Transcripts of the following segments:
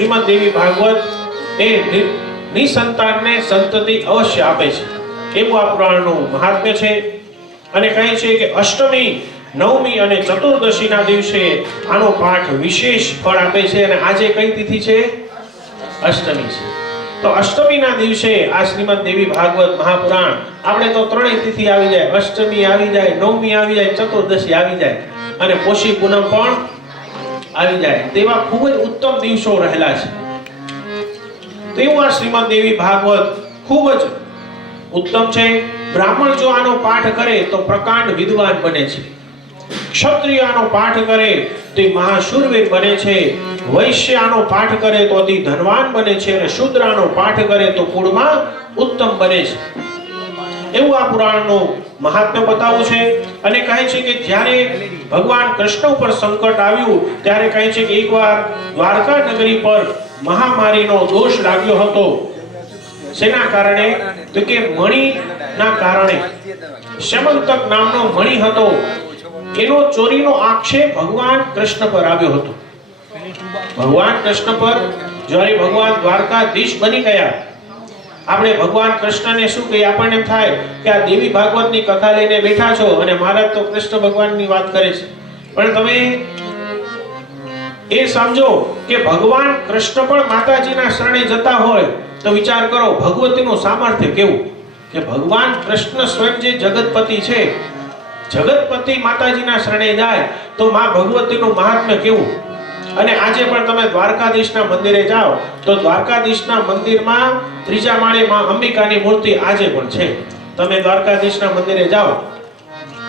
શ્રીમદ દેવી ભાગવત એ નિસંતાનને સંતતિ અવશ્ય આપે છે, એવું આ પુરાણનું મહાત્મ્ય છે. અને કહે છે કે અષ્ટમી, નવમી અને ચતુર્દશીના દિવસે આનો પાઠ વિશેષ ફળ આપે છે. અને આજે કઈ તિથિ છે? અષ્ટમી છે. તો અષ્ટમીના દિવસે આ શ્રીમદ દેવી ભાગવત મહાપુરાણ, આપણે તો ત્રણેય તિથિ આવી જાય, અષ્ટમી આવી જાય, નવમી આવી જાય, ચતુર્દશી આવી જાય અને પોષી પૂનમ પણ આવી જાય, તેવા ખૂબ જ ઉત્તમ દિવસો રહેલા છે. તેવું આ શ્રીમદ દેવી ભાગવત ખૂબ જ ઉત્તમ છે. બ્રાહ્મણ જો આનો પાઠ કરે તો પ્રકાંડ વિદ્વાન બને છે, ક્ષત્રિય આનો પાઠ કરે તો મહાશૂરવીર બને છે, વૈશ્ય આનો પાઠ કરે તો અતિ ધનવાન બને છે, અને શૂદ્ર આનો પાઠ કરે તો કુળમાં ઉત્તમ બને છે. એવું આ પુરાણનું મહાત્મ્ય બતાવું છે. અને કહે છે કે જ્યારે ભગવાન કૃષ્ણ ઉપર સંકટ આવ્યું ત્યારે કહે છે કે એકવાર દ્વારકા નગરી પર મહામારીનો દોષ લાગ્યો હતો. શેના કારણે? તો કે મણીના કારણે. શ્યમંતક નામનો મણી હતો, એનો ચોરીનો આક્ષેપ ભગવાન કૃષ્ણ પર આવ્યો હતો. ભગવાન કૃષ્ણ પર જ્યારે ભગવાન દ્વારકાધીશ બની ગયા, આપણે ભગવાન કૃષ્ણને શું કહીએ? આપણને થાય કે આ દેવી ભાગવતની કથા લઈને બેઠા છો અને મહારાજ તો કૃષ્ણ ભગવાનની વાત કરે છે. પણ તમે એ સમજો કે ભગવાન કૃષ્ણ પણ માતાજીના શરણે જતા હોય તો વિચાર કરો ભગવતીનું સામર્થ્ય કેવું, કે ભગવાન કૃષ્ણ સ્વયં જે જગતપતિ છે, જગતપતિ માતાજીના શરણે જાય તો માં ભગવતીનું મહાત્મ્ય કેવું. અને આજે પણ તમે દ્વારકાધીશના મંદિરે જાઓ તો દ્વારકાધીશના મંદિરમાં ત્રીજા માળે માં અંબિકાની મૂર્તિ આજે પણ છે. તમે દ્વારકાધીશના મંદિરે જાઓ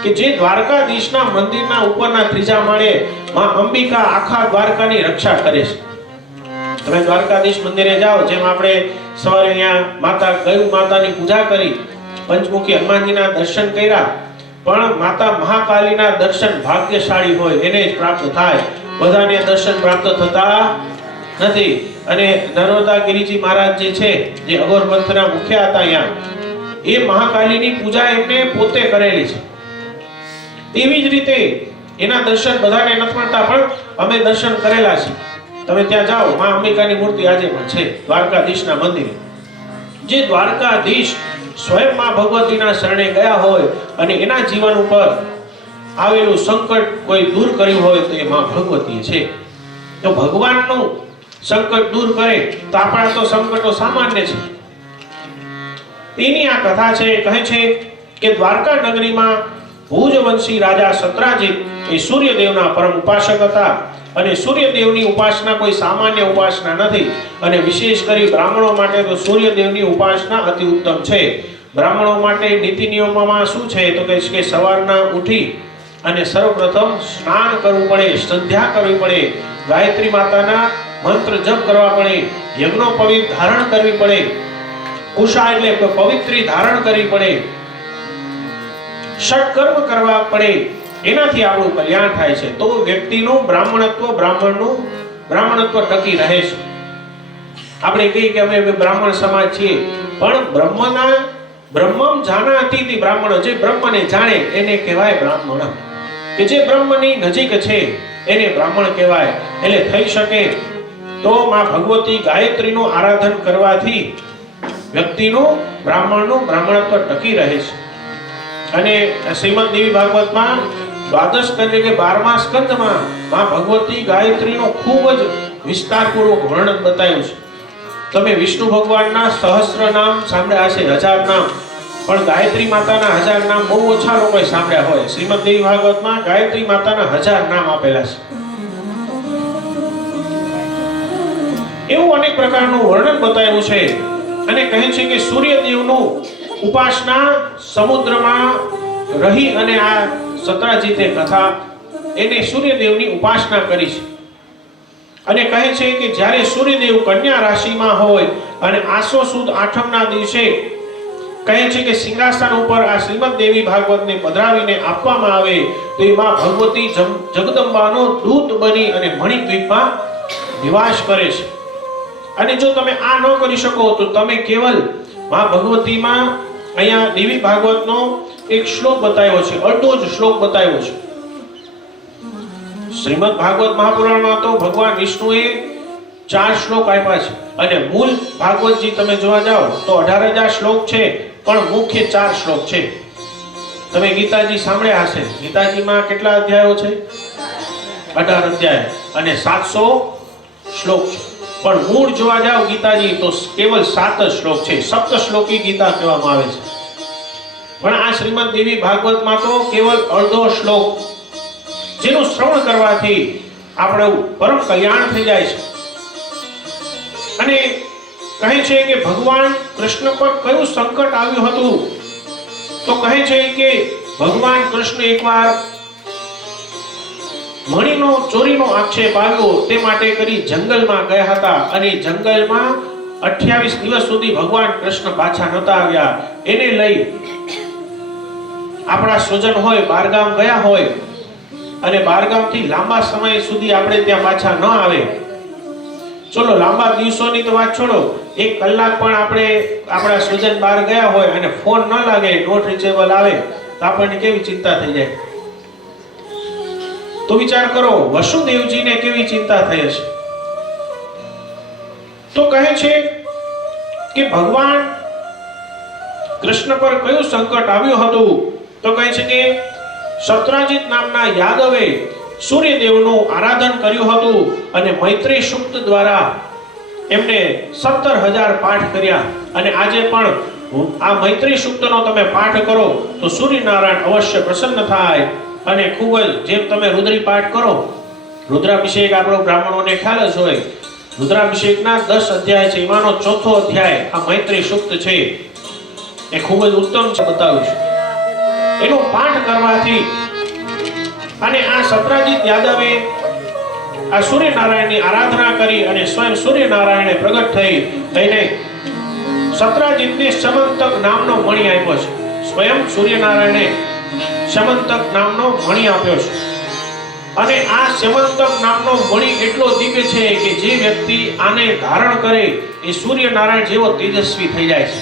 કે જે દ્વારકાધીશના મંદિરના ઉપરના ત્રીજા માળે માં અંબિકા આખા દ્વારકાની રક્ષા કરે છે. તમે દ્વારકાધીશ મંદિરે જાઓ, જેમ આપણે સવારે અહીંયા માતા ગૌ માતાની પૂજા કરી, પંચમુખી હનુમાનજીના દર્શન કર્યા, પણ માતા મહાકાલીના દર્શન ભાગ્યશાળી હોય એને જ પ્રાપ્ત થાય, બધાને દર્શન પ્રાપ્ત થતા નથી. અને નર્મદા ગિરિજી મહારાજ જે છે, જે અઘોર પંથના મુખ્ય હતા અહીંયા, એ મહાકાલીની પૂજા એમને પોતે કરેલી છે. તેવી જ રીતે એના દર્શન બધાને નથી મળતા, પણ અમે દર્શન કરેલા છે. તમે ત્યાં જાઓ, માં અંબિકાની મૂર્તિ આજે પણ છે દ્વારકાધીશના મંદિરે. જે દ્વારકાધીશ સ્વયં માં ભગવતીના શરણે ગયા હોય અને એના જીવન ઉપર આવેલું સંકટ કોઈ દૂર કર્યું હોય તો એ માં ભગવતી છે. તો ભગવાનનું સંકટ દૂર કરે તો આપણા તો સંકટો સામાન્ય છે. તેની આ કથા છે. કહે છે કે દ્વારકા નગરીમાં ભુજવંશી રાજા સત્રાજીત એ સૂર્યદેવના પરમ ઉપાસક હતા. અને સૂર્યદેવની ઉપાસના કોઈ સામાન્ય ઉપાસના નથી, અને વિશેષ કરી બ્રાહ્મણો માટે તો સૂર્યદેવની ઉપાસના અતિ ઉત્તમ છે. બ્રાહ્મણો માટે નીતિ નિયમોમાં શું છે તો કે સવારના ઉઠી અને સર્વપ્રથમ સ્નાન કરવું પડે, સંધ્યા કરવી પડે, ગાયત્રી માતાના મંત્ર જપ કરવા પડે, યજ્ઞોપવિત ધારણ કરવી પડે, કુશા એટલે પવિત્રી ધારણ કરવી પડે, ષટકર્મ કરવા પડે. એનાથી આપણું કલ્યાણ થાય છે. તો વ્યક્તિનું બ્રાહ્મણત્વ ટકી રહે છે. આપણે કહીએ કે અમે બ્રાહ્મણ સમાજ છીએ, પણ બ્રહ્મમ જાનાતિ બ્રાહ્મણ, જે બ્રહ્મને જાણે એને કહેવાય બ્રાહ્મણ. કે જે બ્રહ્મની નજીક છે એને બ્રાહ્મણ કહેવાય. એટલે થઈ શકે તો માં ભગવતી ગાયત્રીનું આરાધન કરવાથી વ્યક્તિનું બ્રાહ્મણત્વ ટકી રહે છે. અને શ્રીમદ દેવી ભાગવતમાં દ્વાદશ સ્કંદ એટલે 12મા સ્કંદમાં માં ભગવતી ગાયત્રીનું ખૂબ જ વિસ્તારપૂર્વક વર્ણન બતાવ્યું છે. તમે વિષ્ણુ ભગવાનના સહસ્ર નામ સાંભળ્યા હશે, 1000 નામ, પણ ગાયત્રી માતાના 1000 નામ બહુ ઓછા લોકોએ સાંભળ્યા હોય. શ્રીમદ દેવી ભાગવતમાં ગાયત્રી માતાના 1000 નામ આપેલા છે. એવું અનેક પ્રકારનું વર્ણન બતાવ્યું છે. અને કહે છે કે સૂર્યદેવનું ઉપાસના સમુદ્રમાં રહી અને આ સત્રાજીતે કથા એને સૂર્યદેવની ઉપાસના કરી છે. અને કહે છે કે જ્યારે સૂર્યદેવ કન્યા રાશિમાં હોય અને આસો સુદ આઠમના દિવસે કહે છે કે સિંહાસન ઉપર આ શ્રીમદ દેવી ભાગવતને પધરાવીને આપવામાં આવે તો એમાં ભગવતી જગદંબાનો દૂત બની અને મણિદ્વીપમાં નિવાસ કરે છે. અને જો તમે આ ન કરી શકો તો તમે કેવલ માં ભગવતીમાં અહીંયા દેવી ભાગવતનો એક શ્લોક બતાવ્યો છે, અડધો જ શ્લોક બતાવ્યો છે. શ્રીમદ ભાગવત મહાપુરાણમાં તો ભગવાન વિષ્ણુએ 4 શ્લોક આપ્યા છે અને મૂળ ભાગવતજી તમે જોવા જાઓ તો 18,000 શ્લોક છે, પણ મુખ્ય 4 શ્લોક છે. તમે ગીતાજી સાંભળ્યા હશે. ગીતાજીમાં કેટલા અધ્યાયો છે? 18 અધ્યાય અને 700 શ્લોક છે. પણ મૂળ જોવા જાઓ ગીતાજી તો કેવલ 7 જ શ્લોક છે. સપ્ત શ્લોકી ગીતા કહેવામાં આવે છે. પણ આ શ્રીમદ દેવી ભાગવતમાં તો કેવલ અડધો શ્લોક, જેનું શ્રવણ કરવાથી આપણું પરમ કલ્યાણ થઈ જાય છે. અને કહે છે કે ભગવાન કૃષ્ણ પર કયું સંકટ આવ્યું હતું? તો કહે છે કે ભગવાન કૃષ્ણ એકવાર મણીનો ચોરીનો આક્ષેપ આવ્યો તે માટે કરી જંગલમાં ગયા હતા અને જંગલમાં 28 દિવસ સુધી ભગવાન કૃષ્ણ પાછા નહોતા આવ્યા. એને લઈ આપણા સ્વજન હોય બારગામ ગયા હોય અને બારગામથી લાંબા સમય સુધી આપણે ત્યાં પાછા ન આવે. ચલો લાંબા દિવસોની તો વાત છોડો, 1 કલાક પણ આપણે આપણા સ્વજન બહાર ગયા હોય અને ફોન ન લાગે, નોટ રીચેબલ આવે તો આપણને કેવી ચિંતા થઈ જાય. તો વિચાર કરો વસુદેવજીને કેવી ચિંતા થઈ હશે. તો કહે છે કે ભગવાન કૃષ્ણ પર કયું સંકટ આવ્યું હતું? તો કહે છે કે સત્રાજીત નામના યાદવે સૂર્યદેવનું આરાધન કર્યું હતું અને મૈત્રી સૂક્ત દ્વારા એમને 17,000 પાઠ કર્યા. અને આજે પણ આ મૈત્રી સૂક્તનો તમે પાઠ કરો તો સૂર્યનારાયણ અવશ્ય પ્રસન્ન થાય. અને ખૂબ જ જેમ તમે રુદ્રી પાઠ કરો, રુદ્રાભિષેક આપણો બ્રાહ્મણોને ખ્યાલ જ હોય, રુદ્રાભિષેકના 10 અધ્યાય છે, એમાંનો 4થો અધ્યાય આ મૈત્રી સૂક્ત છે. એ ખૂબ જ ઉત્તમ છે, બતાવ્યું છે. એનો પાઠ કરવાથી અને આ સત્રાજીત યાદવે આ સૂર્યનારાયણની આરાધના કરી અને સ્વયં સૂર્યનારાયણે પ્રગટ થઈને સત્રાજીતને સમંતક નામનો મણી આપ્યો છે. સ્વયં સૂર્યનારાયણે સમંતક નામનો મણી આપ્યો છે. અને આ સમંતક નામનો મણી એટલો દિવ્ય છે કે જે વ્યક્તિ આને ધારણ કરે એ સૂર્યનારાયણ જેવો તેજસ્વી થઈ જાય છે.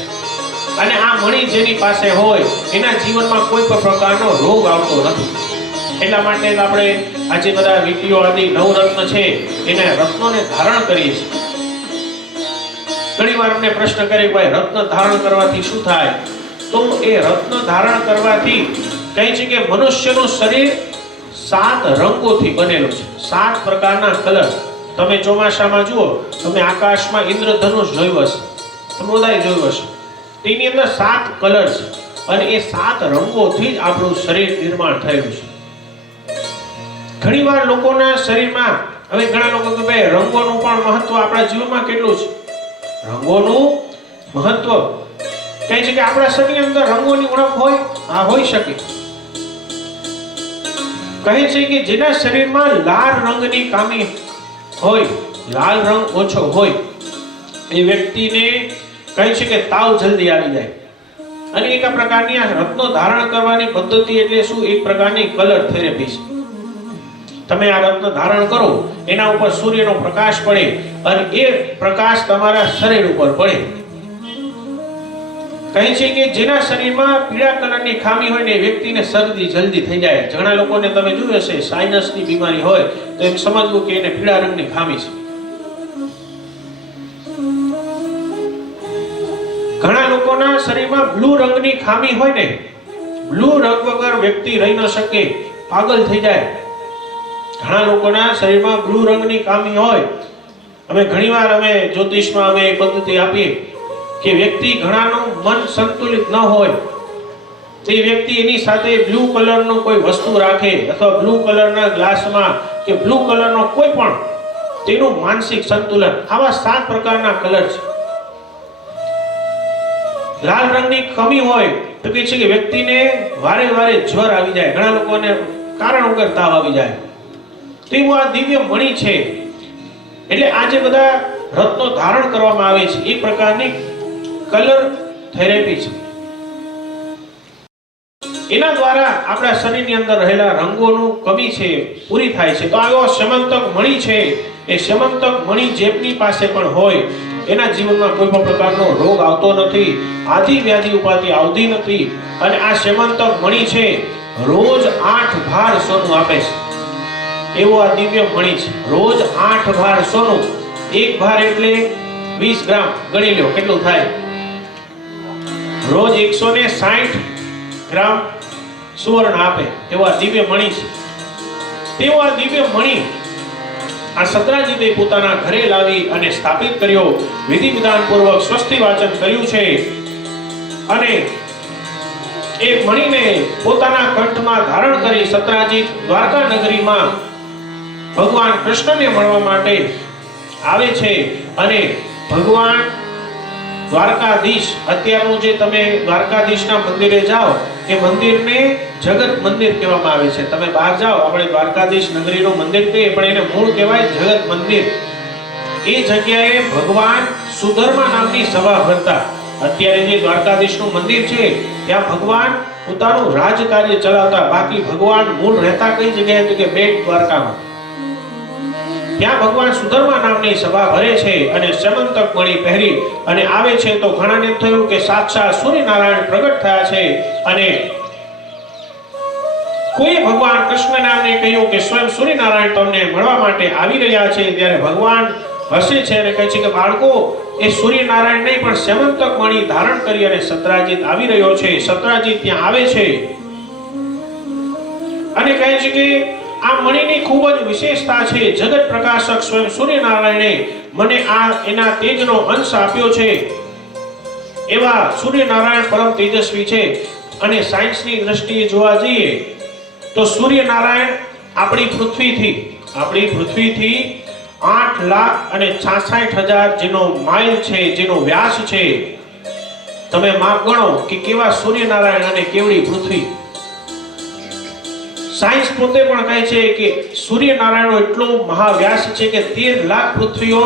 અને આ મણી જેની પાસે હોય એના જીવનમાં કોઈ પણ પ્રકારનો રોગ આવતો નથી. એટલા માટે આપણે આજે બધા વિડીયો આદિ નવરત્ન છે એને રત્નોને ધારણ કરીએ છીએ. ઘણીવાર અમને પ્રશ્ન કરે ભાઈ રત્ન ધારણ કરવાથી શું થાય? તો એ રત્ન ધારણ કરવાથી કહે છે કે મનુષ્યનું શરીર 7 રંગોથી બનેલું છે. 7 પ્રકારના કલર. તમે ચોમાસામાં જુઓ, તમે આકાશમાં ઇન્દ્રધનુષ જોયું હશે, તમે બધાએ જોયું હશે. તેની અંદર 7 કલર છે અને એ 7 રંગોથી જ આપણું શરીર નિર્માણ થયેલું છે. ઘણીવાર લોકોના શરીરમાં, હવે ઘણા લોકો કહે ભાઈ રંગોનું પણ મહત્વ આપણા જીવનમાં કેટલું છે? રંગોનું મહત્વ કહે છે કે આપણા શરીરની અંદર રંગોની ઉણપ હોય? હા, હોઈ શકે. કહે છે કે જેના શરીરમાં લાલ રંગની ખામી હોય, લાલ રંગ ઓછો હોય, એ વ્યક્તિને કહે છે કે તાવ જલ્દી આવી જાય. અને એક પ્રકારની આ રત્નો ધારણ કરવાની પદ્ધતિ એટલે શું? એક પ્રકારની કલર થેરેપી છે. તમે આ રત્ન ધારણ કરો, એના ઉપર સૂર્યનો પ્રકાશ પડે અને એ પ્રકાશ તમારા શરીર ઉપર પડે. કહે છે કે જેના શરીરમાં પીળા કલરની ખામી હોય ને એ વ્યક્તિને શરદી જલ્દી થઈ જાય. ઘણા લોકોને તમે જોયું હશે સાઇનસની બીમારી હોય તો એમ સમજવું કે એને પીળા રંગની ખામી છે. ઘણા લોકોના શરીરમાં બ્લુ રંગની ખામી હોય ને, બ્લુ રંગ વગર વ્યક્તિ રહી ન શકે, પાગલ થઈ જાય. ઘણા લોકોના શરીરમાં બ્લુ રંગની ખામી હોય. અમે ઘણીવાર જ્યોતિષમાં અમે પદ્ધતિ આપીએ કે વ્યક્તિ ઘણાનું મન સંતુલિત ન હોય, તે વ્યક્તિ એની સાથે બ્લુ કલરનું કોઈ વસ્તુ રાખે અથવા બ્લુ કલરના ગ્લાસમાં કે બ્લુ કલરનો કોઈ પણ તેનું માનસિક સંતુલન. આવા 7 પ્રકારના કલર છે. લાલ રંગની કમી હોય તો કહે છે કે વ્યક્તિને વારે વારે જ્વર આવી જાય, ઘણા લોકોને કારણ વગર તાવ આવી જાય. તો એવું આ દિવ્ય મણી છે. એટલે આજે બધા રત્નો ધારણ કરવામાં આવે છે. એ પ્રકારની કલર થેરેપી છે. એના દ્વારા આપણા શરીરની અંદર રહેલા રંગોનું કમી છે પૂરી થાય છે. તો આવો સમંતક મણી છે. એ સમંતક મણી જેમની પાસે પણ હોય એના જીવનમાં કોઈ પણ પ્રકારનો રોગ આવતો નથી, આદિ વ્યાધિ ઉપાધિ આવતી નથી. અને આ સમંતક મણી છે રોજ 8 ભાર સોનું આપે છે. એવો આ દિવ્ય મણી છે. રોજ 8 ભાર સોનું એક ભાર એટલે 20 ગ્રામ, ગણી લો કેટલું થાય. રોજ 160 ગ્રામ સુવર્ણ આપે એવા દિવ્ય મણિ છે. તેવા દિવ્ય મણિ આ સતરાજીતે પોતાના ઘરે લાવી અને સ્થાપિત કર્યો. વિધિ વિધાન પૂર્વક સ્વસ્તિ વાચન કર્યું છે અને એ મણિને પોતાના કંઠમાં ધારણ કરી સતરાજીત દ્વારકા નગરીમાં ભગવાન કૃષ્ણને મળવા માટે આવે છે. અને ભગવાન દ્વારકાધીશ, અત્યારનું જે તમે દ્વારકાધીશના મંદિરે જાઓ એ મંદિરને જગત મંદિર કહેવામાં આવે છે. તમે બહાર જાઓ, આપણે દ્વારકાધીશ નગરીનું મંદિર કહીએ પણ એને મૂળ કહેવાય જગત મંદિર. એ જગ્યાએ ભગવાન સુધર્મા નામની સભા ભરતા. અત્યારે જે દ્વારકાધીશનું મંદિર છે ત્યાં ભગવાન પોતાનું રાજકાર્ય ચલાવતા. બાકી ભગવાન મૂળ રહેતા કઈ જગ્યાએ તો કે બેટ દ્વારકામાં. ત્યાં ભગવાન સુધર્મા નામની સભા ભરે છે અને સમંતક મણિ પહેરી અને આવે છે. તો ઘણાને એમ થયું કે સાક્ષાત સૂર્યનારાયણ પ્રગટ થયા છે અને કોઈ ભગવાન કૃષ્ણ નામને કહ્યું કે સ્વયં સૂર્યનારાયણ તમને મળવા માટે આવી રહ્યા છે. ત્યારે ભગવાન હસે છે અને કહે છે કે બાળકો, એ સૂર્યનારાયણ નહીં પણ સમંતક મણિ ધારણ કરી અને સતરાજીત આવી રહ્યો છે. સતરાજીત ત્યાં આવે છે અને કહે છે કે આ મણિની ખૂબ જ વિશેષતા છે. જગત પ્રકાશક સ્વયં સૂર્યનારાયણે મને આ એના તેજનો અંશ આપ્યો છે. એવા સૂર્યનારાયણ પરમ તેજસ્વી છે. અને સાયન્સની દ્રષ્ટિએ જોવા જઈએ તો સૂર્યનારાયણ આપણી પૃથ્વીથી 8,66,000 જેનો માઇલ છે, જેનો વ્યાસ છે. તમે માપ ગણો કે કેવા સૂર્યનારાયણ અને કેવડી પૃથ્વી. સાયન્સ પોતે પણ કહે છે કે સૂર્યનારાયણનો એટલો મહાવ્યાસ છે કે 13 લાખ પૃથ્વીઓ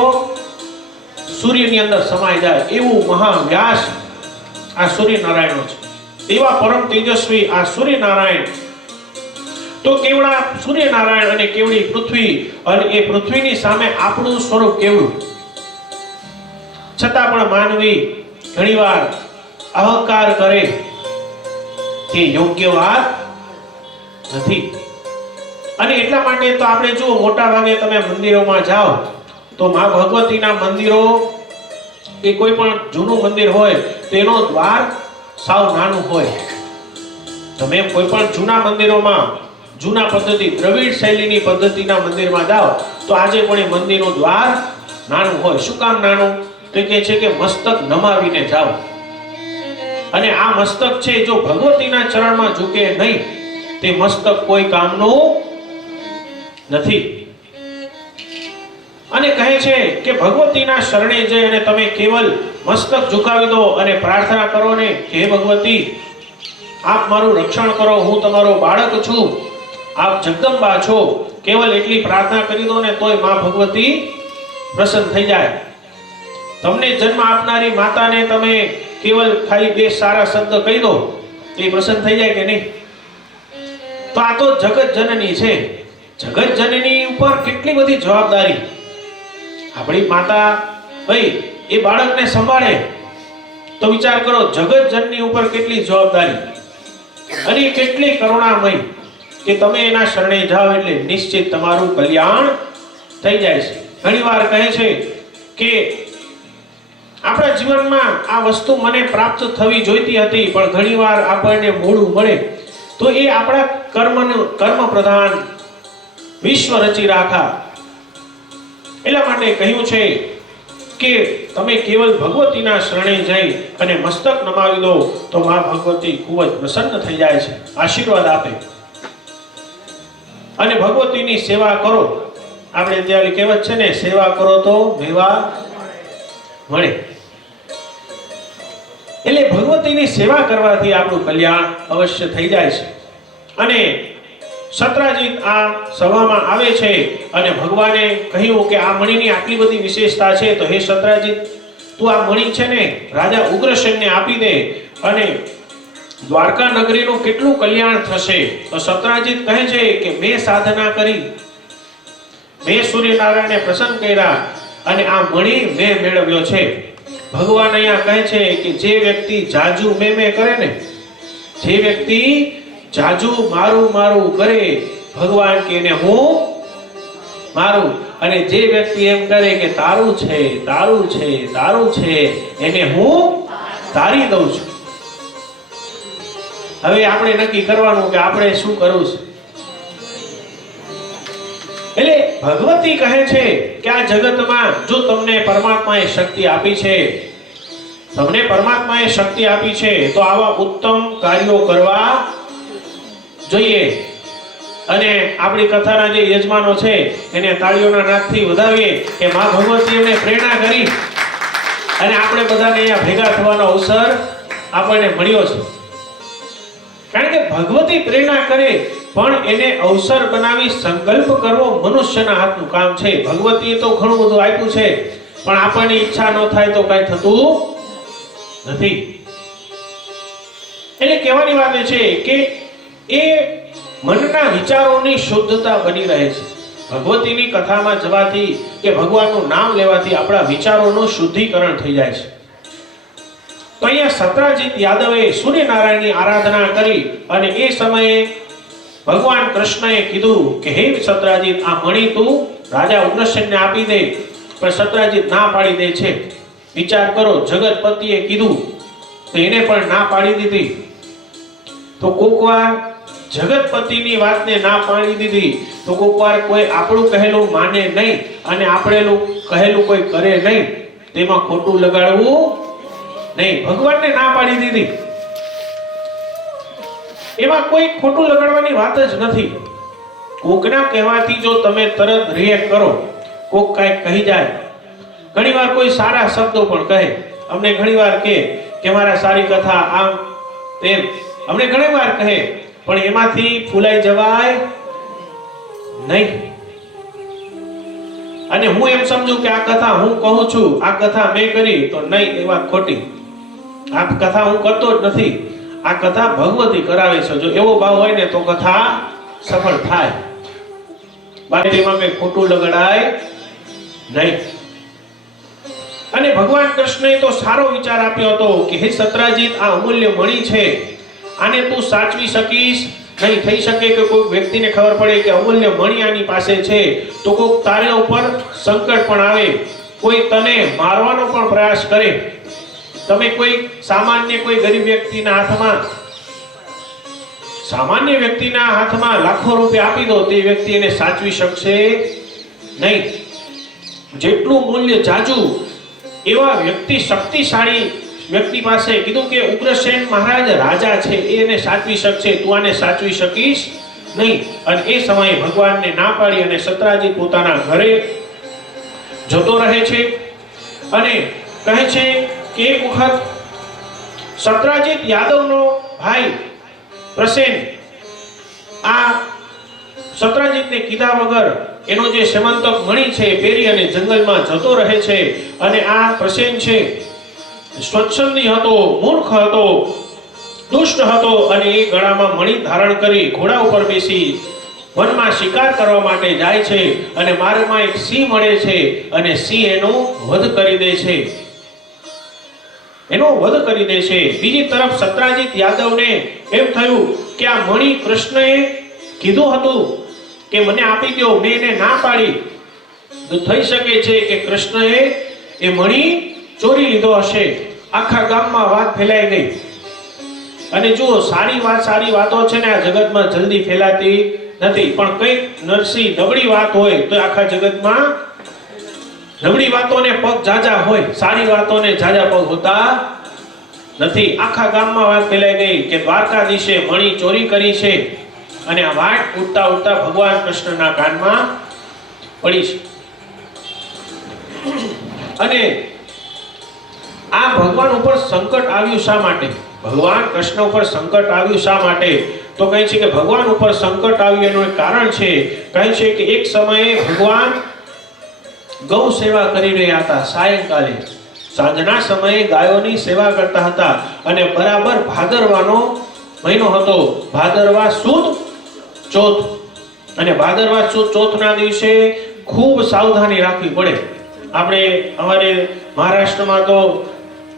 સૂર્યની અંદર સમાઈ જાય એવું મહાવ્યાસ આ સૂર્યનારાયણનો છે. એવા પરમ તેજસ્વી આ સૂર્યનારાયણ. તો કેવડા સૂર્યનારાયણ અને કેવડી પૃથ્વી, અને એ પૃથ્વીની સામે આપણું સ્વરૂપ કેવડું. છતાં પણ માનવી ઘણીવાર અહંકાર કરે તે યોગ્ય વાત નથી. અને એટલા માટે તો આપણે જો મોટા ભાગે તમે મંદિરોમાં જાઓ તો મા ભગવતીના મંદિરો કે કોઈ પણ જૂનું મંદિર હોય તેનો દ્વાર સાવ નાનું હોય. તમે કોઈ પણ જૂના મંદિરોમાં, જૂના પદ્ધતિ દ્રવિડ શૈલીની પદ્ધતિના મંદિરમાં જાઓ તો આજે પણ એ મંદિરનું દ્વાર નાનું હોય. શું કામ નાનું? તો કહે છે કે મસ્તક નમાવીને જાઓ. અને આ મસ્તક છે જો ભગવતીના ચરણમાં ઝૂકે નહીં તે મસ્તક કોઈ કામનું નથી. અને કહે છે કે ભગવતીના શરણે જઈ અને તમે કેવલ મસ્તક ઝુકાવી દો અને પ્રાર્થના કરો ને કે હે ભગવતી, આપ મારું રક્ષણ કરો, હું તમારો બાળક છું, આપ જગદંબા છો. કેવલ એટલી પ્રાર્થના કરી દો ને તોય માં ભગવતી પ્રસન્ન થઈ જાય. તમને જન્મ આપનારી માતાને તમે કેવલ ખાલી બે સારા શબ્દ કહી દો તો એ પ્રસન્ન થઈ જાય કે નહીં? તો આ તો જગત જનની છે. જગત જનની ઉપર કેટલી બધી જવાબદારી. આપણી માતા ભાઈ એ બાળકને સંભાળે તો વિચાર કરો જગત જનની ઉપર કેટલી જવાબદારી અને કેટલી કરુણામય કે તમે એના શરણે જાઓ એટલે નિશ્ચિત તમારું કલ્યાણ થઈ જાય છે. ઘણીવાર કહે છે કે આપણા જીવનમાં આ વસ્તુ મને પ્રાપ્ત થવી જોઈતી હતી પણ ઘણીવાર આપણને મોડું મળે તો એ આપણા કર્મ પ્રધાન વિશ્વ રચી રાખા. એટલા માટે કહ્યું છે કે તમે કેવલ ભગવતીના શરણે જઈ અને મસ્તક નમાવી દો તો માં ભગવતી ખૂબ જ પ્રસન્ન થઈ જાય છે, આશીર્વાદ આપે. અને ભગવતીની સેવા કરો. આપણે ત્યાં કહેવત છે ને, સેવા કરો તો મેવા મળે. એટલે ભગવતીની સેવા કરવાથી આપણું કલ્યાણ અવશ્ય થઈ જાય છે. અને સતરાજીત આ સભામાં આવે છે અને ભગવાને કહ્યું કે આ મણિની આટલી બધી વિશેષતા છે તો હે સતરાજીત, તું આ મણિ છે ને રાજા ઉગ્રસેનને આપી દે અને દ્વારકા નગરીનું કેટલું કલ્યાણ થશે. તો સતરાજીત કહે છે કે મેં સાધના કરી, મેં સૂર્યનારાયણને પ્રસન્ન કર્યા અને આ મણિ મેં મેળવ્યો છે. ભગવાન અહીંયા કહે છે કે જે વ્યક્તિ જાજુ મેં કરે ને, જે વ્યક્તિ જાજુ મારું મારું કરે, ભગવાન કે એને હું મારું. અને જે વ્યક્તિ એમ કરે કે તારું છે તારું છે તારું છે એને હું તારી દઉં છું. હવે આપણે નક્કી કરવાનું કે આપણે શું કરવું છે. એટલે ભગવતી કહે છે કે આ જગતમાં જો તમને પરમાત્માએ શક્તિ આપી છે, તમને પરમાત્માએ શક્તિ આપી છે તો આવા ઉત્તમ કાર્યો કરવા જોઈએ. અને આપણી કથાના જે યજમાનો છે એને તાળીઓના નાદથી વધાવીએ કે માં ભગવતી એમને પ્રેરણા કરી અને આપણે બધાને અહીંયા ભેગા થવાનો અવસર આપણને મળ્યો છે. કારણ કે ભગવતી પ્રેરણા કરે પણ એને અવસર બનાવી સંકલ્પ કરવો મનુષ્યના હાથનું કામ છે. ભગવતીએ તો ઘણું બધું આપ્યું છે પણ આપણની ઈચ્છા ન થાય તો કઈ થતું નથી. એટલે કહેવાની વાત એ છે કે એ મનના વિચારોની શુદ્ધતા બની રહે છે. ભગવતીની કથામાં જવાથી કે ભગવાનનું નામ લેવાથી આપણા વિચારોનું શુદ્ધિકરણ થઈ જાય છે. તો અહીંયા સત્રાજીત યાદવે સૂર્યનારાયણની આરાધના કરી અને એ સમયે ભગવાન કૃષ્ણએ કીધું કે હે સત્રાજીત, આ મણી તું રાજા ઉગ્રસેનને આપી દે. પણ સત્રાજીત ના પાડી દે છે. વિચાર કરો, જગતપતિએ કીધું તો એને પણ ના પાડી દીધી. તો કોકવાર જગતપતિની વાતને ના પાડી દીધી તો કોકવાર કોઈ આપણું કહેલું માને નહીં અને આપણેલું કહેલું કોઈ કરે નહીં, તેમાં ખોટું લગાડવું નહીં. ભગવાનને ના પાડી દીધી એમાં કોઈ ખોટું લગાડવાની વાત જ નથી. કોકના કહેવાથી જો તમે તરત રિએક્ટ કરો, કોક કાંઈક કહી જાય, ઘણીવાર કોઈ સારા શબ્દો પણ કહે, અમને ઘણીવાર કે મારા સારી કથા આમ તેમ અમને ઘણીવાર કહે, પણ એમાંથી ફૂલાઈ જવાય નહીં. અને હું એમ સમજુ કે આ કથા હું કહું છું, આ કથા મેં કરી તો નહીં, એ વાત ખોટી. આ કથા હું કરતો જ નથી, આ કથા ભગવતી કરાવે છે. જો એવો ભાવ હોય ને તો કથા સફળ થાય. બાકીમાં કઈ ખોટું લગાડાય નહીં. અને ભગવાન કૃષ્ણએ તો સારો વિચાર આપ્યો હતો કે હે સત્રાજીત, આ અમૂલ્ય મણી છે, આને તું સાચવી શકીશ નહીં. થઈ શકે કે કોઈ વ્યક્તિને ખબર પડે કે અમૂલ્ય મણી આની પાસે છે તો કોઈક તારા ઉપર સંકટ પણ આવે, કોઈ તને મારવાનો પણ પ્રયાસ કરે. તમે કોઈ સામાન્ય કોઈ ગરીબ વ્યક્તિના હાથમાં લાખો રૂપિયા આપી દો, તે વ્યક્તિ એને સાચવી શકશે નહીં. જેટલું મૂલ્ય જાજુ એવા વ્યક્તિ, શક્તિશાળી વ્યક્તિ પાસે કીધું કે ઉગ્રસેન મહારાજ રાજા છે, એને સાચવી શકશે, તું આને સાચવી શકીશ નહીં. અને એ સમયે ભગવાનને ના પાડી અને સત્રાજીત પોતાના ઘરે જતો રહે છે. અને કહે છે કે એક વખત સત્રાજીત યાદવનો ભાઈ પ્રસેન આ સત્રાજીતને કીધા વગર એનો જે સેમંતક મણી છે પહેરી અને જંગલમાં જતો રહે છે. અને આ પ્રસેન છે સ્વચ્છંદી હતો, મૂર્ખ હતો, દુષ્ટ હતો અને એ ગળામાં મણી ધારણ કરી ઘોડા ઉપર બેસી વનમાં શિકાર કરવા માટે જાય છે. અને માર્ગમાં એક સિંહ મળે છે અને સિંહ એનો વધ કરી દે છે. બીજી તરફ સત્રાજીત યાદવને એમ થયું કે આ મણી કૃષ્ણએ કીધું હતું કે મને આપી દો, મેં એને ના પાડી, તો થઈ શકે છે કે કૃષ્ણએ એ મણી ચોરી લીધો હશે. આખા ગામમાં વાત ફેલાઈ ગઈ. અને જુઓ, સારી વાતો છે ને આ જગતમાં જલ્દી ફેલાતી નથી, પણ કઈક નરસી નબળી વાત હોય તો આખા જગતમાં નબળી વાતોને પગ જાજા હોય, સારી વાતોને જાજા પગ હોતા નથી. આખા ગામમાં વાત ફેલાઈ ગઈ કે દ્વારકાધીશે મણી ચોરી કરી છે. અને આ વાત ઉડતા ઉડતા ભગવાન કૃષ્ણના કાનમાં પડી છે. અને આ ભગવાન ઉપર સંકટ આવ્યું શા માટે? ભગવાન કૃષ્ણ ઉપર સંકટ આવ્યું શા માટે? તો કહે છે કે ભગવાન ઉપર સંકટ આવ્યું એનું એક કારણ છે. કહે છે કે એક સમયે ભગવાન ગૌ સેવા કરી રહ્યા હતા. સાયંકાલે સાંજના સમયે ગાયોની સેવા કરતા હતા અને બરાબર ભાદરવાનો મહિનો હતો, ભાદરવા સુદ ચોથ. અને ભાદરવા સુદ ચોથના દિવસે ખૂબ સાવધાની રાખવી પડે. આપણે અમારે મહારાષ્ટ્રમાં તો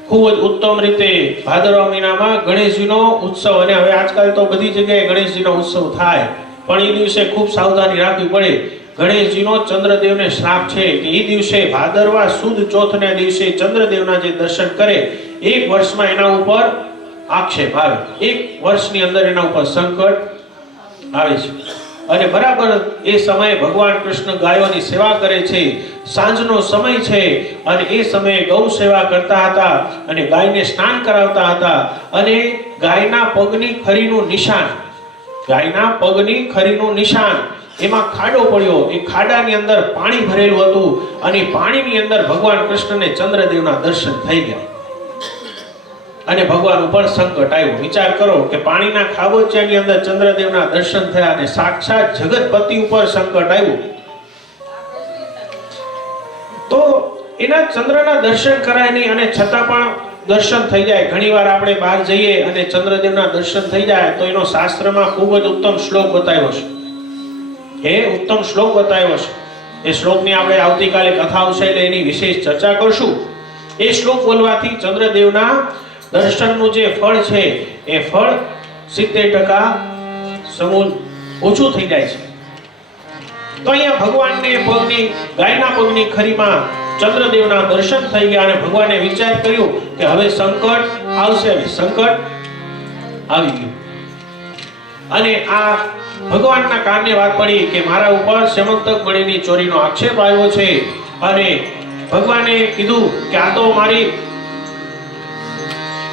ખૂબ જ ઉત્તમ રીતે ભાદરવા મહિનામાં ગણેશજીનો ઉત્સવ, અને હવે આજકાલ તો બધી જગ્યાએ ગણેશજીનો ઉત્સવ થાય, પણ એ દિવસે ખૂબ સાવધાની રાખવી પડે. ગણેશજીનો ચંદ્રદેવને શ્રાપ છે કે એ દિવસે ભાદરવા સુદ ચોથના દિવસે ચંદ્રદેવના જે દર્શન કરે એક વર્ષમાં એના ઉપર આક્ષેપ આવે, એક વર્ષની અંદર એના ઉપર સંકટ આવે છે. અને બરાબર એ સમયે ભગવાન કૃષ્ણ ગાયોની સેવા કરે છે. સાંજનો સમય છે અને એ સમયે ગૌ સેવા કરતા હતા અને ગાયને સ્નાન કરાવતા હતા અને ગાયના પગની ખરીનું નિશાન, ગાયના પગની ખરીનું નિશાન એમાં ખાડો પડ્યો. એ ખાડાની અંદર પાણી ભરેલું હતું અને પાણીની અંદર ભગવાન કૃષ્ણને ચંદ્રદેવના દર્શન થઈ ગયા અને ભગવાન ઉપર સંકટ આવ્યું. વિચાર કરો કે પાણીના ખાબોચિયાની અંદર ચંદ્રદેવના દર્શન થયા અને સાક્ષાત જગતપતિ ઉપર સંકટ આવ્યું. તો એના ચંદ્રના દર્શન કરાય નહીં અને છતાં પણ દર્શન થઈ જાય. ઘણીવાર આપણે બહાર જઈએ અને ચંદ્રદેવના દર્શન થઈ જાય તો એનો શાસ્ત્રમાં ખૂબ જ ઉત્તમ શ્લોક બતાવ્યો છે. એ ઉત્તમ શ્લોક બતાવ્યો છે. એ શ્લોકની આપણે આવતીકાલે કથા આવશે એટલે એની વિશેષ ચર્ચા કરશું. એ શ્લોક બોલવાથી ચંદ્રદેવના દર્શનનું જે ફળ છે એ ફળ 70% સમૂળ ઓછું થઈ જાય છે. તો અહીંયા ભગવાનને પગની ગાયના પગની ખરીમાં ચંદ્રદેવના દર્શન થઈ ગયા અને ભગવાને વિચાર કર્યો કે હવે સંકટ આવશે. સંકટ આવી ગયું અને આ ભગવાનના કાને વાત પડી કે મારા ઉપર સેમંતક મણીની ચોરીનો આક્ષેપ આવ્યો છે અને ભગવાને કીધું કે આ તો મારી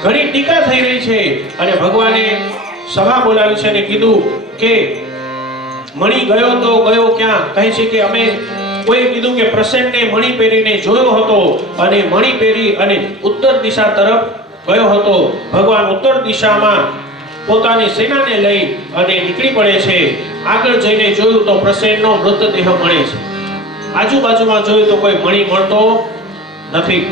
ઘણી ટીકા થઈ રહી છે અને ભગવાને સભા બોલાવી છે અને કીધું કે મણી ગયો તો ગયો ક્યાં? કહે છે કે અમે કોઈ કીધું કે પ્રસન્નને મણી પહેરીને જોયો હતો અને મણી પહેરી અને ઉત્તર દિશા તરફ ગયો હતો. ભગવાન ઉત્તર દિશામાં પોતાની સેનાને લઈ અને નીકળી પડે છે. આગળ જઈને જોયું તો પ્રસન્નનો મૃતદેહ મળે છે. આજુબાજુમાં જોયું તો કોઈ મણી મળતો નથી.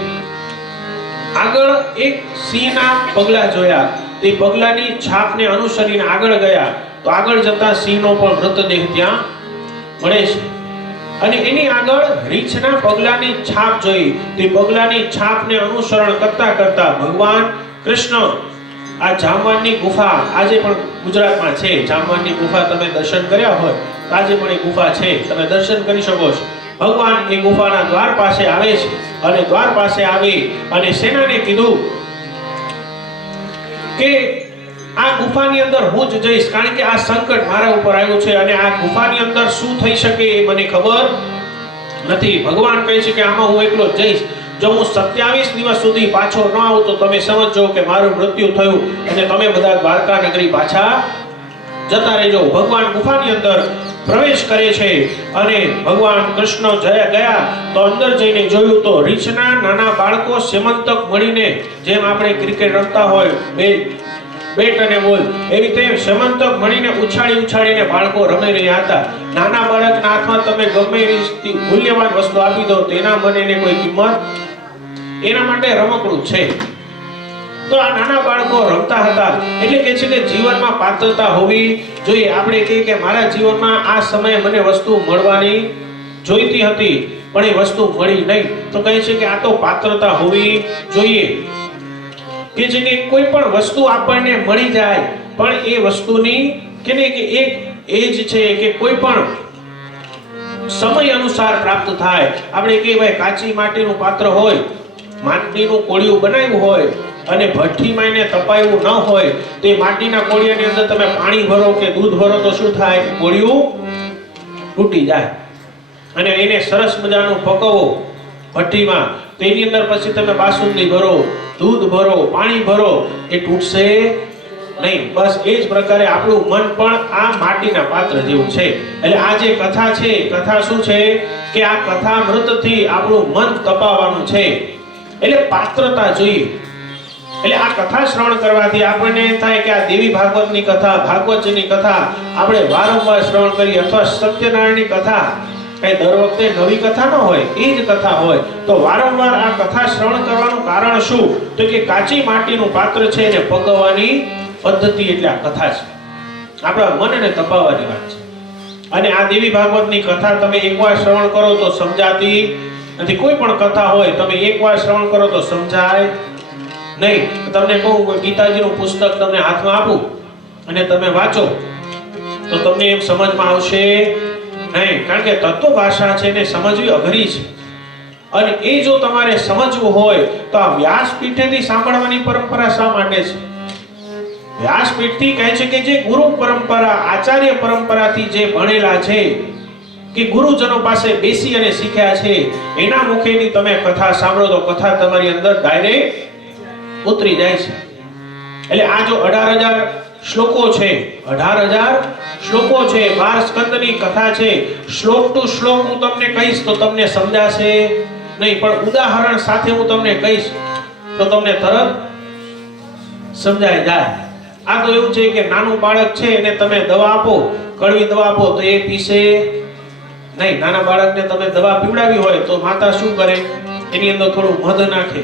આગળ એક સિંહના પગલા જોયા. તે પગલાની છાપને અનુસરીને આગળ ગયા તો આગળ જતા સિંહનો પણ મૃતદેહ ત્યાં મળે છે અને એની આગળ રીંછના પગલાની છાપ જોઈ. તે પગલાની છાપને અનુસરણ કરતા કરતા ભગવાન કૃષ્ણ આ જામવાનની ગુફા આજે પણ ગુજરાતમાં છે. જામવાનની ગુફા તમે દર્શન કર્યા હોય તો આજે પણ એ ગુફા છે, તમે દર્શન કરી શકો છો. ભગવાન એ ગુફાના દ્વાર પાસે આવે છે અને દ્વાર પાસે આવી અને સેનાને કીધું કે આ ગુફાની અંદર હું જ જઈશ, કારણ કે આ સંકટ મારા ઉપર આવ્યું છે અને આ ગુફાની અંદર શું થઈ શકે એ મને ખબર નથી. ભગવાન કહે છે કે આમાં હું એકલો જઈશ. જો હું 27 દિવસ સુધી પાછો ન આવું તો તમે સમજો કે મારું મૃત્યુ થયું અને તમે બધા દ્વારકા નગરી પાછા જતા રહેજો. ભગવાન ગુફાની અંદર પ્રવેશ કરે છે અને ભગવાન કૃષ્ણ ગયા તો અંદર જઈને જોયું તો રીંછના નાના બાળકો સેમંતક મળીને, જેમ આપણે ક્રિકેટ રમતા હોય બેટ અને બોલ, એ રીતે સેમંતક મળીને ઉછાળીને બાળકો રમી રહ્યા હતા. નાના બાળકના હાથમાં તમે ગમે એવી મૂલ્યવાન વસ્તુ આપી દો તેના મને કોઈ કિંમત, એના માટે રમકડું છે. તો આ નાના બાળકો રમતા હતા. એટલે કે છે કે જીવનમાં પાત્રતા હોવી જોઈએ. આપણે કહીએ કે મારા જીવનમાં આ સમયે મને વસ્તુ મળવાની જોઈતી હતી પણ એ વસ્તુ મળી નહીં, તો કહે છે કે આ તો પાત્રતા હોવી જોઈએ કે જેને કોઈ પણ વસ્તુ આપણને મળી જાય પણ એ વસ્તુની કે એક એજ છે કે કોઈ પણ સમય અનુસાર પ્રાપ્ત થાય. આપણે કહેવાય કાચી માટીનું પાત્ર હોય, માટીનું કોળિયું બનાવ્યું હોય અને ભઠ્ઠીમાં એને તપાયું ન હોય તો એ માટીના કોળિયાની અંદર તમે પાણી ભરો કે દૂધ ભરો તો શું થાય? કોળિયું તૂટી જાય. અને એને સરસ મજાનું પકવો ભઠ્ઠીમાં, તો એની અંદર પછી તમે બાસુંદી ભરો, દૂધ ભરો, પાણી ભરો, એ તૂટશે નહીં. બસ એ જ પ્રકારે આપણું મન પણ આ માટીના પાત્ર જેવું છે. એટલે આ જે કથા છે, કથા શું છે કે આ કથા મૃતથી આપણું મન તપાવવાનું છે. એટલે પાત્રતા જોઈએ. એટલે આ કથા શ્રવણ કરવાથી આપણને એમ થાય કે આ દેવી ભાગવતની કથા, ભાગવતજીની કથા આપણે વારંવાર શ્રવણ કરીએ અથવા સત્યનારાયણની કથા કઈ દર વખતે નવી કથા ન હોય, એ જ કથા હોય તો વારંવાર આ કથા શ્રવણ કરવાનું કારણ શું? તો કે કાચી માટીનું પાત્ર છે એને પકવવાની પદ્ધતિ એટલે આ કથા છે. આપણા મનને તપાવવાની વાત છે. અને આ દેવી ભાગવતની કથા તમે એકવાર શ્રવણ કરો તો સમજાતી નથી. કોઈ પણ કથા હોય તમે એકવાર શ્રવણ કરો તો સમજાય નહીં. તમને કહું ગીતાજીનું પુસ્તક તમને હાથમાં આપું અને તમે વાંચો તો તમને એમ સમજમાં આવશે નહીં, કારણ કે તત્વ ભાષા છે એને સમજવી અઘરી છે. અને એ જો તમારે સમજવું હોય તો આ વ્યાસપીઠેથી સાંભળવાની પરંપરા શા માટે છે? વ્યાસપીઠથી કહે છે કે જે ગુરુ પરંપરા, આચાર્ય પરંપરાથી જે ભણેલા છે, કે ગુરુજનો પાસે બેસી અને શીખ્યા છે, એના મુખેથી તમે કથા સાંભળો તો કથા તમારી અંદર ડાયરેક્ટ ઉતરી જાય છે. એટલે આ જો 18,000 શ્લોકો છે, 18,000 શ્લોકો છે, 12 સ્કંદની કથા છે. શ્લોક ટુ શ્લોક હું તમને કહીશ તો તમને સમજાશે નહીં, પણ ઉદાહરણ સાથે હું તમને કહીશ તો તમને તરત સમજાઈ જાય. આ તો એવું છે કે નાનું બાળક છે એને તમે દવા આપો, કડવી દવા આપો તો એ પીશે નહીં. નાના બાળકને તમે દવા પીવડાવી હોય તો માતા શું કરે? એની અંદર થોડું મધ નાખે